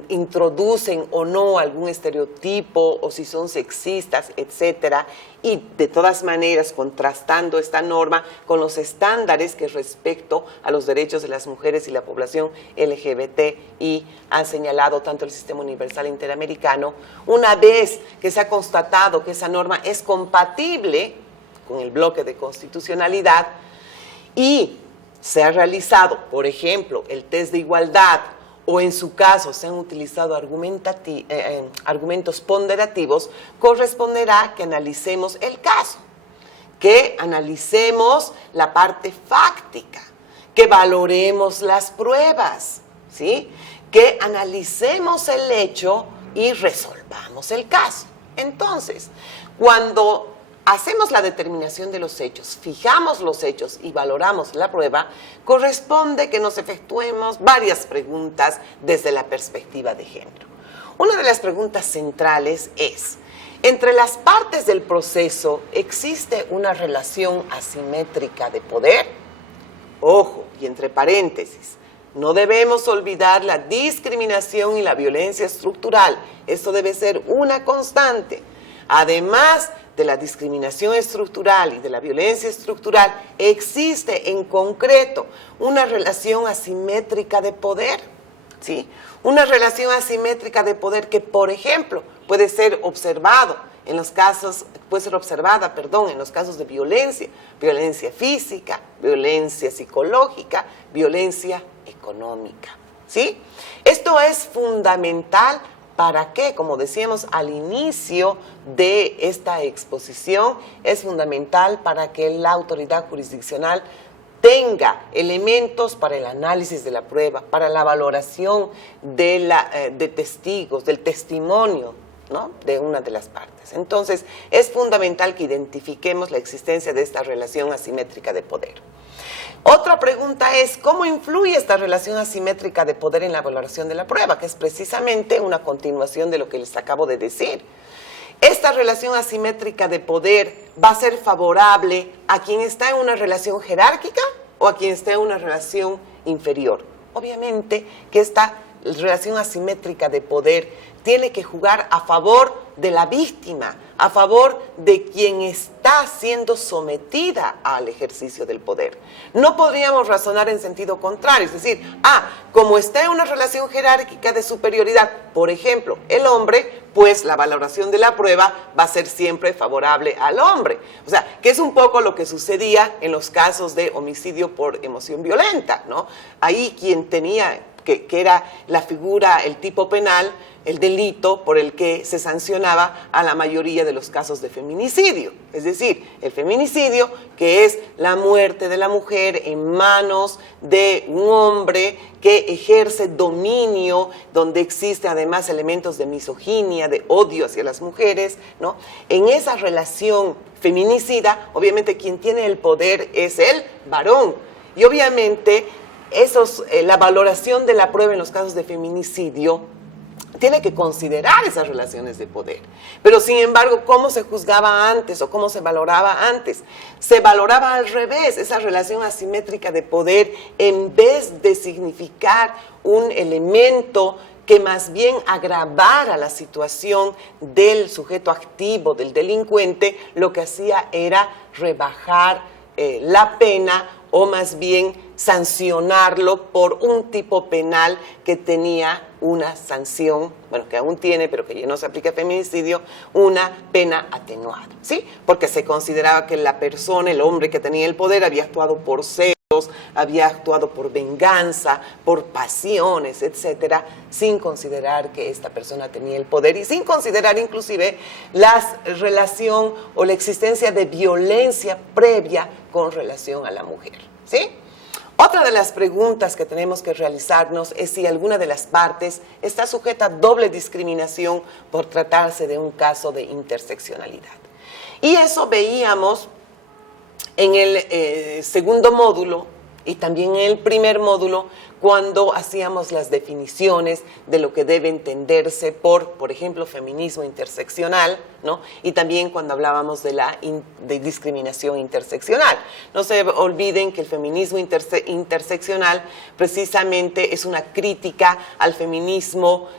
introducen o no algún estereotipo o si son sexistas, etcétera, y de todas maneras contrastando esta norma con los estándares que respecto a los derechos de las mujeres y la población LGBTI han señalado tanto el Sistema Universal Interamericano. Una vez que se ha constatado que esa norma es compatible con el bloque de constitucionalidad y se ha realizado, por ejemplo, el test de igualdad o en su caso se han utilizado argumentos ponderativos, corresponderá que analicemos el caso, que analicemos la parte fáctica, que valoremos las pruebas, ¿sí? Que analicemos el hecho y resolvamos el caso. Entonces, cuando hacemos la determinación de los hechos, fijamos los hechos y valoramos la prueba, corresponde que nos efectuemos varias preguntas desde la perspectiva de género. Una de las preguntas centrales es: ¿entre las partes del proceso existe una relación asimétrica de poder? Ojo, y entre paréntesis, no debemos olvidar la discriminación y la violencia estructural. Esto debe ser una constante. Además de la discriminación estructural y de la violencia estructural, existe en concreto una relación asimétrica de poder, ¿sí? Una relación asimétrica de poder que, por ejemplo, puede ser observada en los casos de violencia, violencia física, violencia psicológica, violencia económica, ¿sí? Esto es fundamental. ¿Para qué? Como decíamos al inicio de esta exposición, es fundamental para que la autoridad jurisdiccional tenga elementos para el análisis de la prueba, para la valoración de testigos, del testimonio, ¿no?, de una de las partes. Entonces, es fundamental que identifiquemos la existencia de esta relación asimétrica de poder. Otra pregunta es: ¿cómo influye esta relación asimétrica de poder en la valoración de la prueba? Que es precisamente una continuación de lo que les acabo de decir. ¿Esta relación asimétrica de poder va a ser favorable a quien está en una relación jerárquica o a quien está en una relación inferior? Obviamente que esta relación asimétrica de poder tiene que jugar a favor de la víctima, a favor de quien está siendo sometida al ejercicio del poder. No podríamos razonar en sentido contrario, es decir, como está en una relación jerárquica de superioridad, por ejemplo, el hombre, pues la valoración de la prueba va a ser siempre favorable al hombre. O sea, que es un poco lo que sucedía en los casos de homicidio por emoción violenta, ¿no? Ahí quien tenía, que era la figura, el tipo penal, el delito por el que se sancionaba a la mayoría de los casos de feminicidio. Es decir, el feminicidio, que es la muerte de la mujer en manos de un hombre que ejerce dominio, donde existe además elementos de misoginia, de odio hacia las mujeres, ¿no? En esa relación feminicida, obviamente quien tiene el poder es el varón. Y obviamente la valoración de la prueba en los casos de feminicidio tiene que considerar esas relaciones de poder. Pero sin embargo, ¿cómo se juzgaba antes o cómo se valoraba antes? Se valoraba al revés, esa relación asimétrica de poder, en vez de significar un elemento que más bien agravara la situación del sujeto activo, del delincuente, lo que hacía era rebajar la pena, o más bien sancionarlo por un tipo penal que tenía una sanción, bueno, que aún tiene, pero que ya no se aplica a feminicidio, una pena atenuada, ¿sí? Porque se consideraba que la persona, el hombre que tenía el poder, había actuado por celos, había actuado por venganza, por pasiones, etcétera, sin considerar que esta persona tenía el poder y sin considerar inclusive la relación o la existencia de violencia previa con relación a la mujer, ¿sí? Otra de las preguntas que tenemos que realizarnos es si alguna de las partes está sujeta a doble discriminación por tratarse de un caso de interseccionalidad. Y eso veíamos en el segundo módulo y también en el primer módulo, cuando hacíamos las definiciones de lo que debe entenderse por ejemplo, feminismo interseccional, ¿no? Y también cuando hablábamos de discriminación interseccional. No se olviden que el feminismo interseccional precisamente es una crítica al feminismo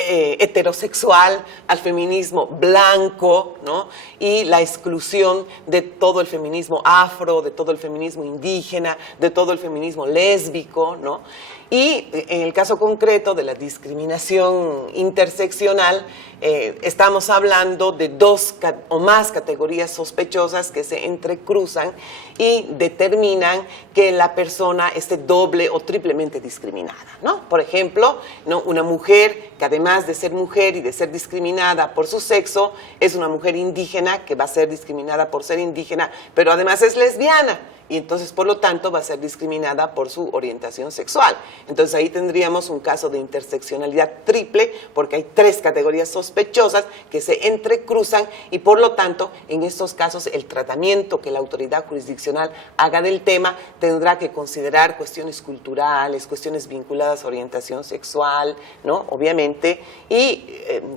heterosexual, al feminismo blanco, ¿no? Y la exclusión de todo el feminismo afro, de todo el feminismo indígena, de todo el feminismo lésbico, ¿no? Y en el caso concreto de la discriminación interseccional, estamos hablando de dos o más categorías sospechosas que se entrecruzan y determinan que la persona esté doble o triplemente discriminada, ¿no? Por ejemplo, ¿no?, una mujer que además de ser mujer y de ser discriminada por su sexo, es una mujer indígena que va a ser discriminada por ser indígena, pero además es lesbiana. y entonces por lo tanto va a ser discriminada por su orientación sexual. Entonces ahí tendríamos un caso de interseccionalidad triple, porque hay 3 categorías sospechosas que se entrecruzan y por lo tanto en estos casos el tratamiento que la autoridad jurisdiccional haga del tema tendrá que considerar cuestiones culturales, cuestiones vinculadas a orientación sexual, ¿no? Obviamente, y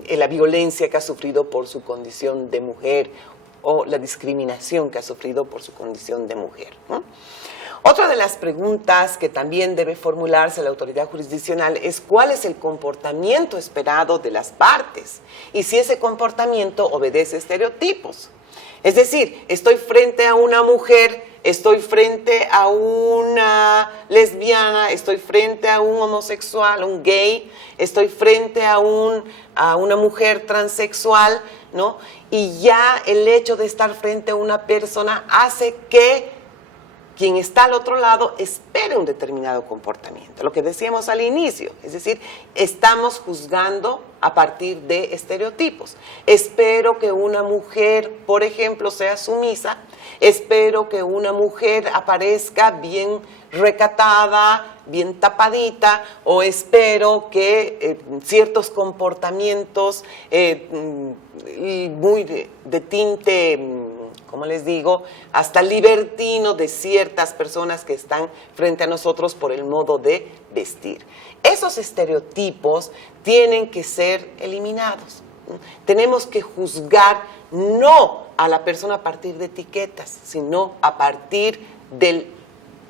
la violencia que ha sufrido por su condición de mujer o la discriminación que ha sufrido por su condición de mujer, ¿no? Otra de las preguntas que también debe formularse la autoridad jurisdiccional es cuál es el comportamiento esperado de las partes y si ese comportamiento obedece estereotipos. Es decir, estoy frente a una mujer, estoy frente a una lesbiana, estoy frente a un homosexual, un gay, estoy frente a una mujer transexual, ¿no? Y ya el hecho de estar frente a una persona hace que quien está al otro lado espere un determinado comportamiento, lo que decíamos al inicio, es decir, estamos juzgando a partir de estereotipos. Espero que una mujer, por ejemplo, sea sumisa, espero que una mujer aparezca bien recatada, bien tapadita, o espero que ciertos comportamientos muy de tinte, como les digo, hasta libertino de ciertas personas que están frente a nosotros por el modo de vestir. Esos estereotipos tienen que ser eliminados. Tenemos que juzgar no a la persona a partir de etiquetas, sino a partir de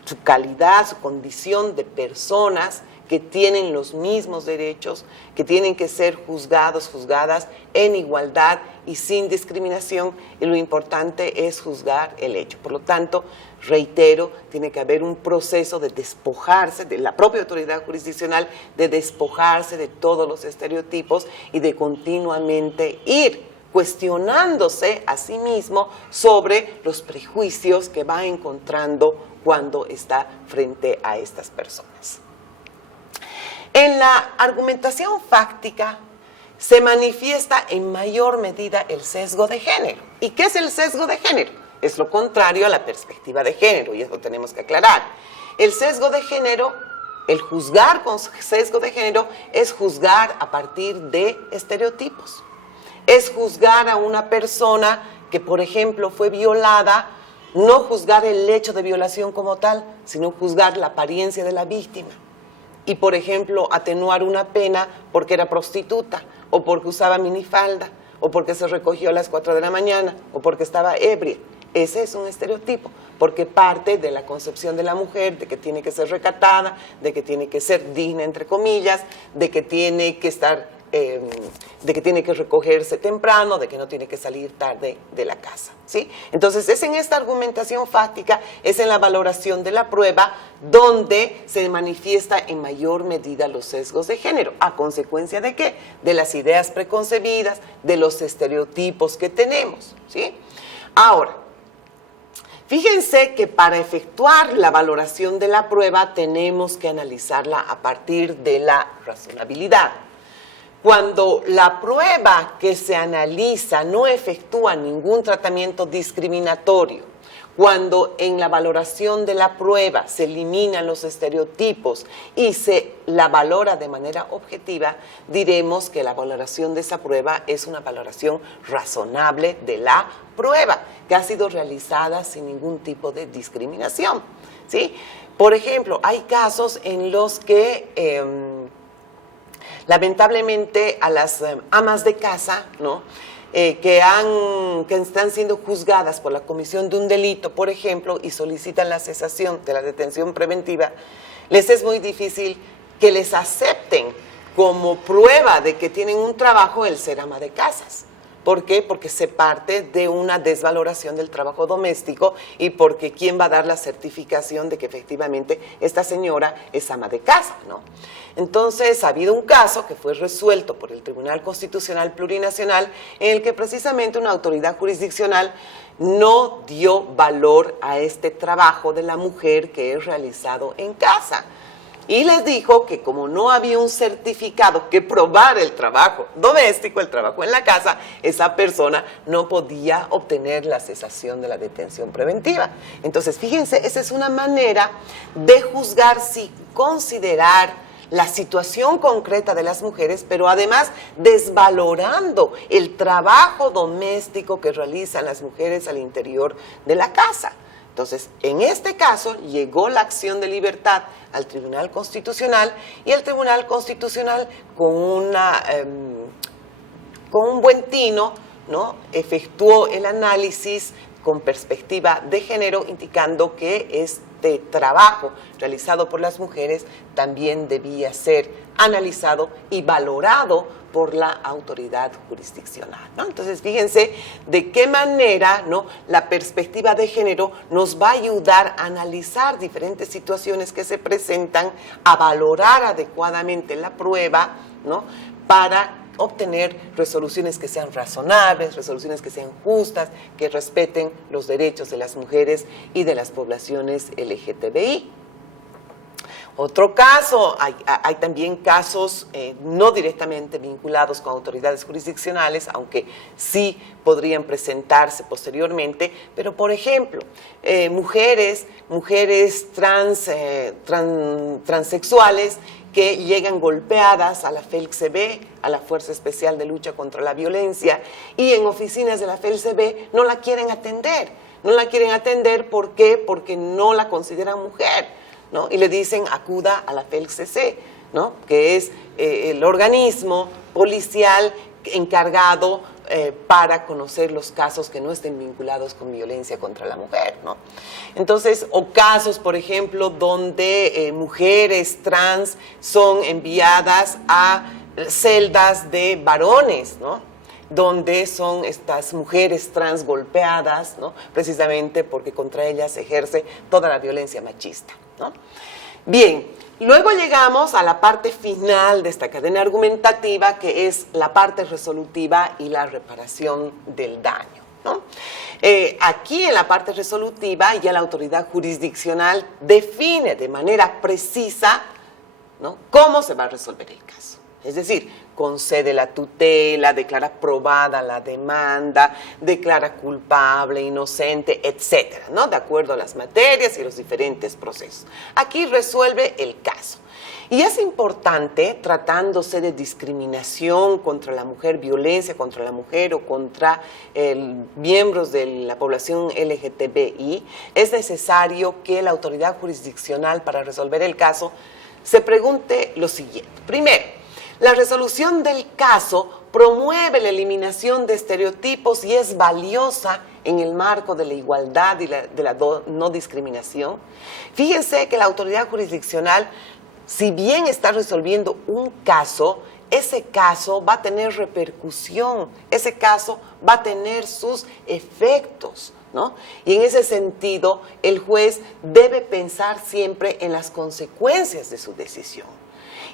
su calidad, su condición de personas que tienen los mismos derechos, que tienen que ser juzgados, juzgadas en igualdad y sin discriminación, y lo importante es juzgar el hecho. Por lo tanto, reitero, tiene que haber un proceso de despojarse, de la propia autoridad jurisdiccional, de despojarse de todos los estereotipos y de continuamente ir cuestionándose a sí mismo sobre los prejuicios que va encontrando cuando está frente a estas personas. En la argumentación fáctica se manifiesta en mayor medida el sesgo de género. ¿Y qué es el sesgo de género? Es lo contrario a la perspectiva de género, y eso tenemos que aclarar. El sesgo de género, el juzgar con sesgo de género, es juzgar a partir de estereotipos. Es juzgar a una persona que, por ejemplo, fue violada, no juzgar el hecho de violación como tal, sino juzgar la apariencia de la víctima. Y, por ejemplo, atenuar una pena porque era prostituta, o porque usaba minifalda, o porque se recogió a las 4 de la mañana, o porque estaba ebria. Ese es un estereotipo, porque parte de la concepción de la mujer, de que tiene que ser recatada, de que tiene que ser digna, entre comillas, de que tiene que estar, de que tiene que recogerse temprano, de que no tiene que salir tarde de la casa, ¿sí? Entonces, es en esta argumentación fáctica, es en la valoración de la prueba, donde se manifiesta en mayor medida los sesgos de género. ¿A consecuencia de qué? De las ideas preconcebidas, de los estereotipos que tenemos, ¿sí? Ahora, fíjense que para efectuar la valoración de la prueba tenemos que analizarla a partir de la razonabilidad. Cuando la prueba que se analiza no efectúa ningún tratamiento discriminatorio, cuando en la valoración de la prueba se eliminan los estereotipos y se la valora de manera objetiva, diremos que la valoración de esa prueba es una valoración razonable de la prueba, que ha sido realizada sin ningún tipo de discriminación, ¿sí? Por ejemplo, hay casos en los que lamentablemente a las amas de casa, ¿no?, que están siendo juzgadas por la comisión de un delito, por ejemplo, y solicitan la cesación de la detención preventiva, les es muy difícil que les acepten como prueba de que tienen un trabajo el ser ama de casas. ¿Por qué? Porque se parte de una desvaloración del trabajo doméstico y porque ¿quién va a dar la certificación de que efectivamente esta señora es ama de casa, ¿no? Entonces, ha habido un caso que fue resuelto por el Tribunal Constitucional Plurinacional en el que precisamente una autoridad jurisdiccional no dio valor a este trabajo de la mujer que es realizado en casa. y les dijo que como no había un certificado que probara el trabajo doméstico, el trabajo en la casa, esa persona no podía obtener la cesación de la detención preventiva. Entonces, fíjense, esa es una manera de juzgar sin considerar la situación concreta de las mujeres, pero además desvalorando el trabajo doméstico que realizan las mujeres al interior de la casa. Entonces, en este caso, llegó la acción de libertad al Tribunal Constitucional y el Tribunal Constitucional, con un buen tino, ¿no?, efectuó el análisis con perspectiva de género, indicando que este trabajo realizado por las mujeres también debía ser analizado y valorado por la autoridad jurisdiccional, ¿no? Entonces, fíjense de qué manera, ¿no?, la perspectiva de género nos va a ayudar a analizar diferentes situaciones que se presentan, a valorar adecuadamente la prueba, ¿no?, para obtener resoluciones que sean razonables, resoluciones que sean justas, que respeten los derechos de las mujeres y de las poblaciones LGTBI. Otro caso, hay también casos no directamente vinculados con autoridades jurisdiccionales, aunque sí podrían presentarse posteriormente, pero por ejemplo, mujeres transexuales que llegan golpeadas a la FELCB, a la Fuerza Especial de Lucha contra la Violencia, y en oficinas de la FELCB no la quieren atender. No la quieren atender, ¿por qué? Porque no la consideran mujer, ¿no? Y le dicen, acuda a la FELCC, ¿no?, que es el organismo policial encargado para conocer los casos que no estén vinculados con violencia contra la mujer, ¿no? Entonces, o casos, por ejemplo, donde mujeres trans son enviadas a celdas de varones, ¿no?, donde son estas mujeres trans golpeadas, ¿no?, precisamente porque contra ellas se ejerce toda la violencia machista, ¿no? Bien, luego llegamos a la parte final de esta cadena argumentativa, que es la parte resolutiva y la reparación del daño, ¿no? Aquí en la parte resolutiva ya la autoridad jurisdiccional define de manera precisa, ¿no?, cómo se va a resolver el caso. Es decir, concede la tutela, declara probada la demanda, declara culpable, inocente, etcétera, ¿no?, de acuerdo a las materias y los diferentes procesos. Aquí resuelve el caso. Y es importante, tratándose de discriminación contra la mujer, violencia contra la mujer o contra miembros de la población LGTBI, es necesario que la autoridad jurisdiccional, para resolver el caso, se pregunte lo siguiente. Primero, la resolución del caso promueve la eliminación de estereotipos y es valiosa en el marco de la igualdad y de la no discriminación. Fíjense que la autoridad jurisdiccional, si bien está resolviendo un caso, ese caso va a tener repercusión, ese caso va a tener sus efectos, ¿no? Y en ese sentido, el juez debe pensar siempre en las consecuencias de su decisión.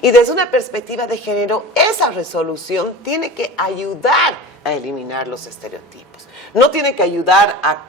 Y desde una perspectiva de género, esa resolución tiene que ayudar a eliminar los estereotipos. No tiene que ayudar a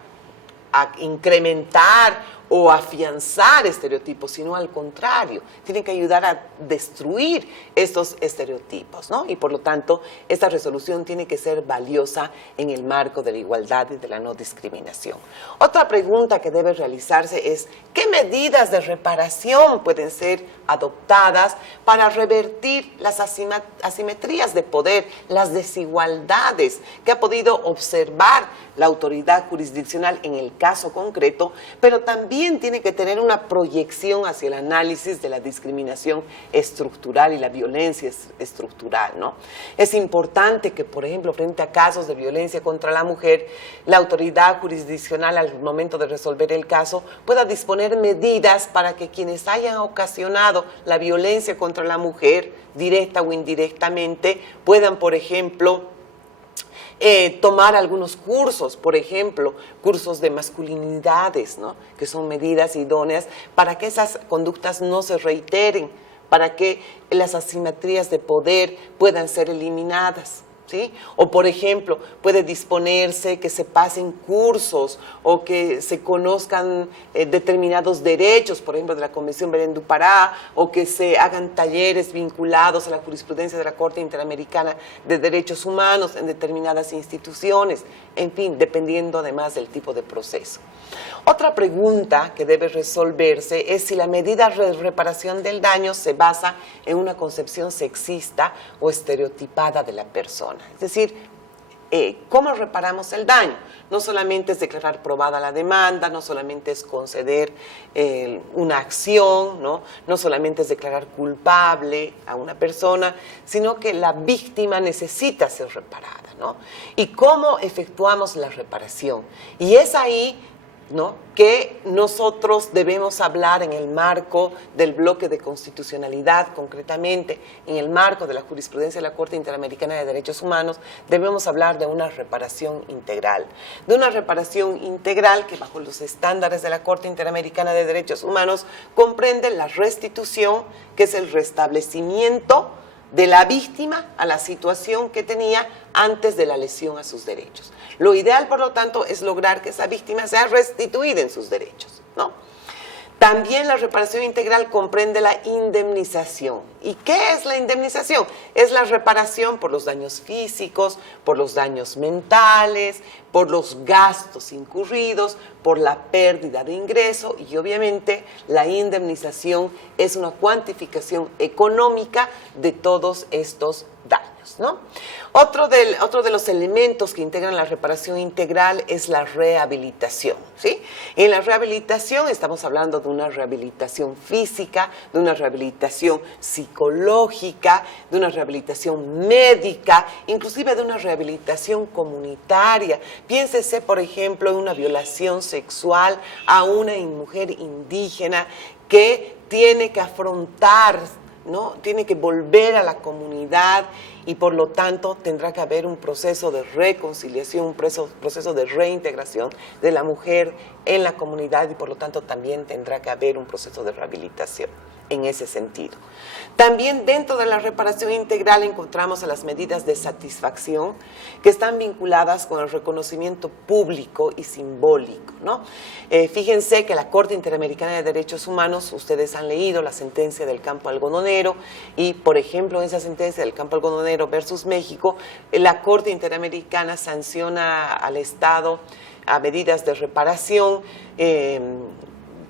incrementar o afianzar estereotipos, sino al contrario, tiene que ayudar a destruir estos estereotipos, ¿no? Y por lo tanto, esta resolución tiene que ser valiosa en el marco de la igualdad y de la no discriminación. Otra pregunta que debe realizarse es, ¿qué medidas de reparación pueden ser adoptadas para revertir las asimetrías de poder, las desigualdades que ha podido observar la autoridad jurisdiccional en el caso concreto, pero también tiene que tener una proyección hacia el análisis de la discriminación estructural y la violencia estructural, ¿no? Es importante que, por ejemplo, frente a casos de violencia contra la mujer, la autoridad jurisdiccional, al momento de resolver el caso, pueda disponer medidas para que quienes hayan ocasionado la violencia contra la mujer, directa o indirectamente, puedan, por ejemplo, tomar algunos cursos, por ejemplo, cursos de masculinidades, ¿no?, que son medidas idóneas para que esas conductas no se reiteren, para que las asimetrías de poder puedan ser eliminadas, ¿sí? O, por ejemplo, puede disponerse que se pasen cursos o que se conozcan determinados derechos, por ejemplo, de la Convención Belén do Pará, o que se hagan talleres vinculados a la jurisprudencia de la Corte Interamericana de Derechos Humanos en determinadas instituciones, en fin, dependiendo además del tipo de proceso. Otra pregunta que debe resolverse es si la medida de reparación del daño se basa en una concepción sexista o estereotipada de la persona. Es decir, ¿cómo reparamos el daño? No solamente es declarar probada la demanda, no solamente es conceder una acción, no solamente es declarar culpable a una persona, sino que la víctima necesita ser reparada, ¿no? ¿Y cómo efectuamos la reparación? Y es ahí, ¿no?, que nosotros debemos hablar en el marco del bloque de constitucionalidad, concretamente en el marco de la jurisprudencia de la Corte Interamericana de Derechos Humanos, debemos hablar de una reparación integral. De una reparación integral que bajo los estándares de la Corte Interamericana de Derechos Humanos comprende la restitución, que es el restablecimiento de la víctima a la situación que tenía antes de la lesión a sus derechos. Lo ideal, por lo tanto, es lograr que esa víctima sea restituida en sus derechos, ¿no? También la reparación integral comprende la indemnización. ¿Y qué es la indemnización? Es la reparación por los daños físicos, por los daños mentales, por los gastos incurridos, por la pérdida de ingreso y obviamente la indemnización es una cuantificación económica de todos estos daños, ¿no? Otro de los elementos que integran la reparación integral es la rehabilitación, ¿sí? En la rehabilitación estamos hablando de una rehabilitación física, de una rehabilitación psicológica, de una rehabilitación médica, inclusive de una rehabilitación comunitaria. Piénsese, por ejemplo, en una violación sexual a una mujer indígena que tiene que afrontar, ¿no?, tiene que volver a la comunidad y por lo tanto tendrá que haber un proceso de reconciliación, un proceso de reintegración de la mujer en la comunidad y por lo tanto también tendrá que haber un proceso de rehabilitación en ese sentido. También dentro de la reparación integral encontramos a las medidas de satisfacción que están vinculadas con el reconocimiento público y simbólico, ¿no? Fíjense que la Corte Interamericana de Derechos Humanos, ustedes han leído la sentencia del campo algodonero y, por ejemplo, en esa sentencia del campo algodonero versus México, la Corte Interamericana sanciona al Estado a medidas de reparación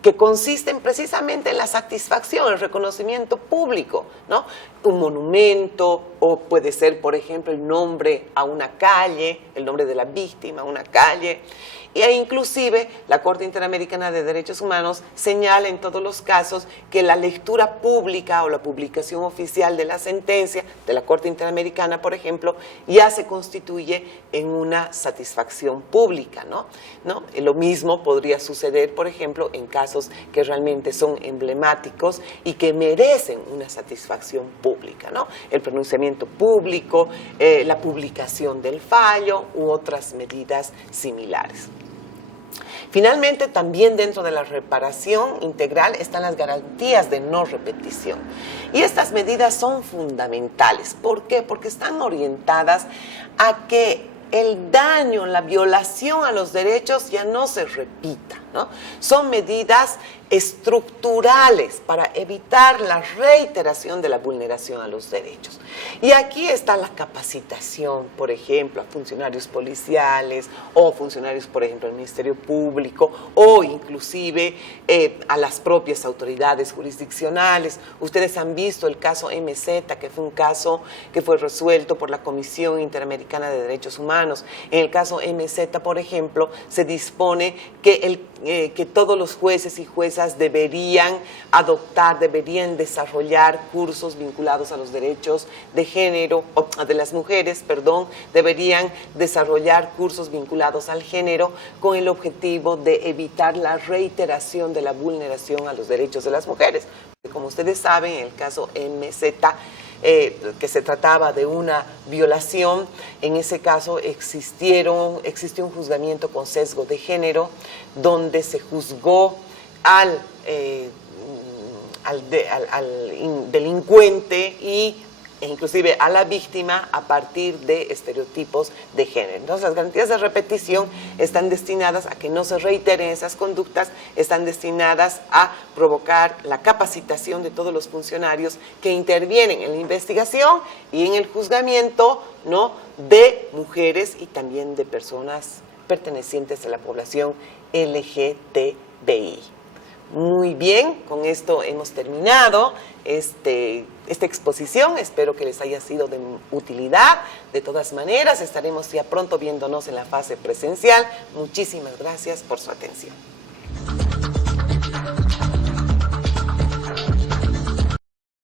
que consisten precisamente en la satisfacción, el reconocimiento público, ¿no? Un monumento, o puede ser, por ejemplo, el nombre a una calle, el nombre de la víctima a una calle, e inclusive la Corte Interamericana de Derechos Humanos señala en todos los casos que la lectura pública o la publicación oficial de la sentencia de la Corte Interamericana, por ejemplo, ya se constituye en una satisfacción pública, ¿no? Lo mismo podría suceder, por ejemplo, en casos que realmente son emblemáticos y que merecen una satisfacción pública, ¿no? El pronunciamiento público, la publicación del fallo u otras medidas similares. Finalmente, también dentro de la reparación integral están las garantías de no repetición. Y estas medidas son fundamentales. ¿Por qué? Porque están orientadas a que el daño, la violación a los derechos ya no se repita, ¿no? Son medidas estructurales para evitar la reiteración de la vulneración a los derechos. Y aquí está la capacitación, por ejemplo, a funcionarios policiales o funcionarios, por ejemplo, del Ministerio Público o inclusive a las propias autoridades jurisdiccionales. Ustedes han visto el caso MZ, que fue un caso que fue resuelto por la Comisión Interamericana de Derechos Humanos. En el caso MZ, por ejemplo, se dispone que todos los jueces y juezas deberían desarrollar cursos vinculados a los derechos de género, de las mujeres, perdón, deberían desarrollar cursos vinculados al género con el objetivo de evitar la reiteración de la vulneración a los derechos de las mujeres. Como ustedes saben, en el caso MZ, que se trataba de una violación, en ese caso existió un juzgamiento con sesgo de género, donde se juzgó al delincuente y e inclusive a la víctima a partir de estereotipos de género. Entonces, las garantías de repetición están destinadas a que no se reiteren esas conductas, están destinadas a provocar la capacitación de todos los funcionarios que intervienen en la investigación y en el juzgamiento, ¿no?, de mujeres y también de personas pertenecientes a la población LGTBI. Muy bien, con esto hemos terminado esta exposición. Espero que les haya sido de utilidad. De todas maneras, estaremos ya pronto viéndonos en la fase presencial. Muchísimas gracias por su atención.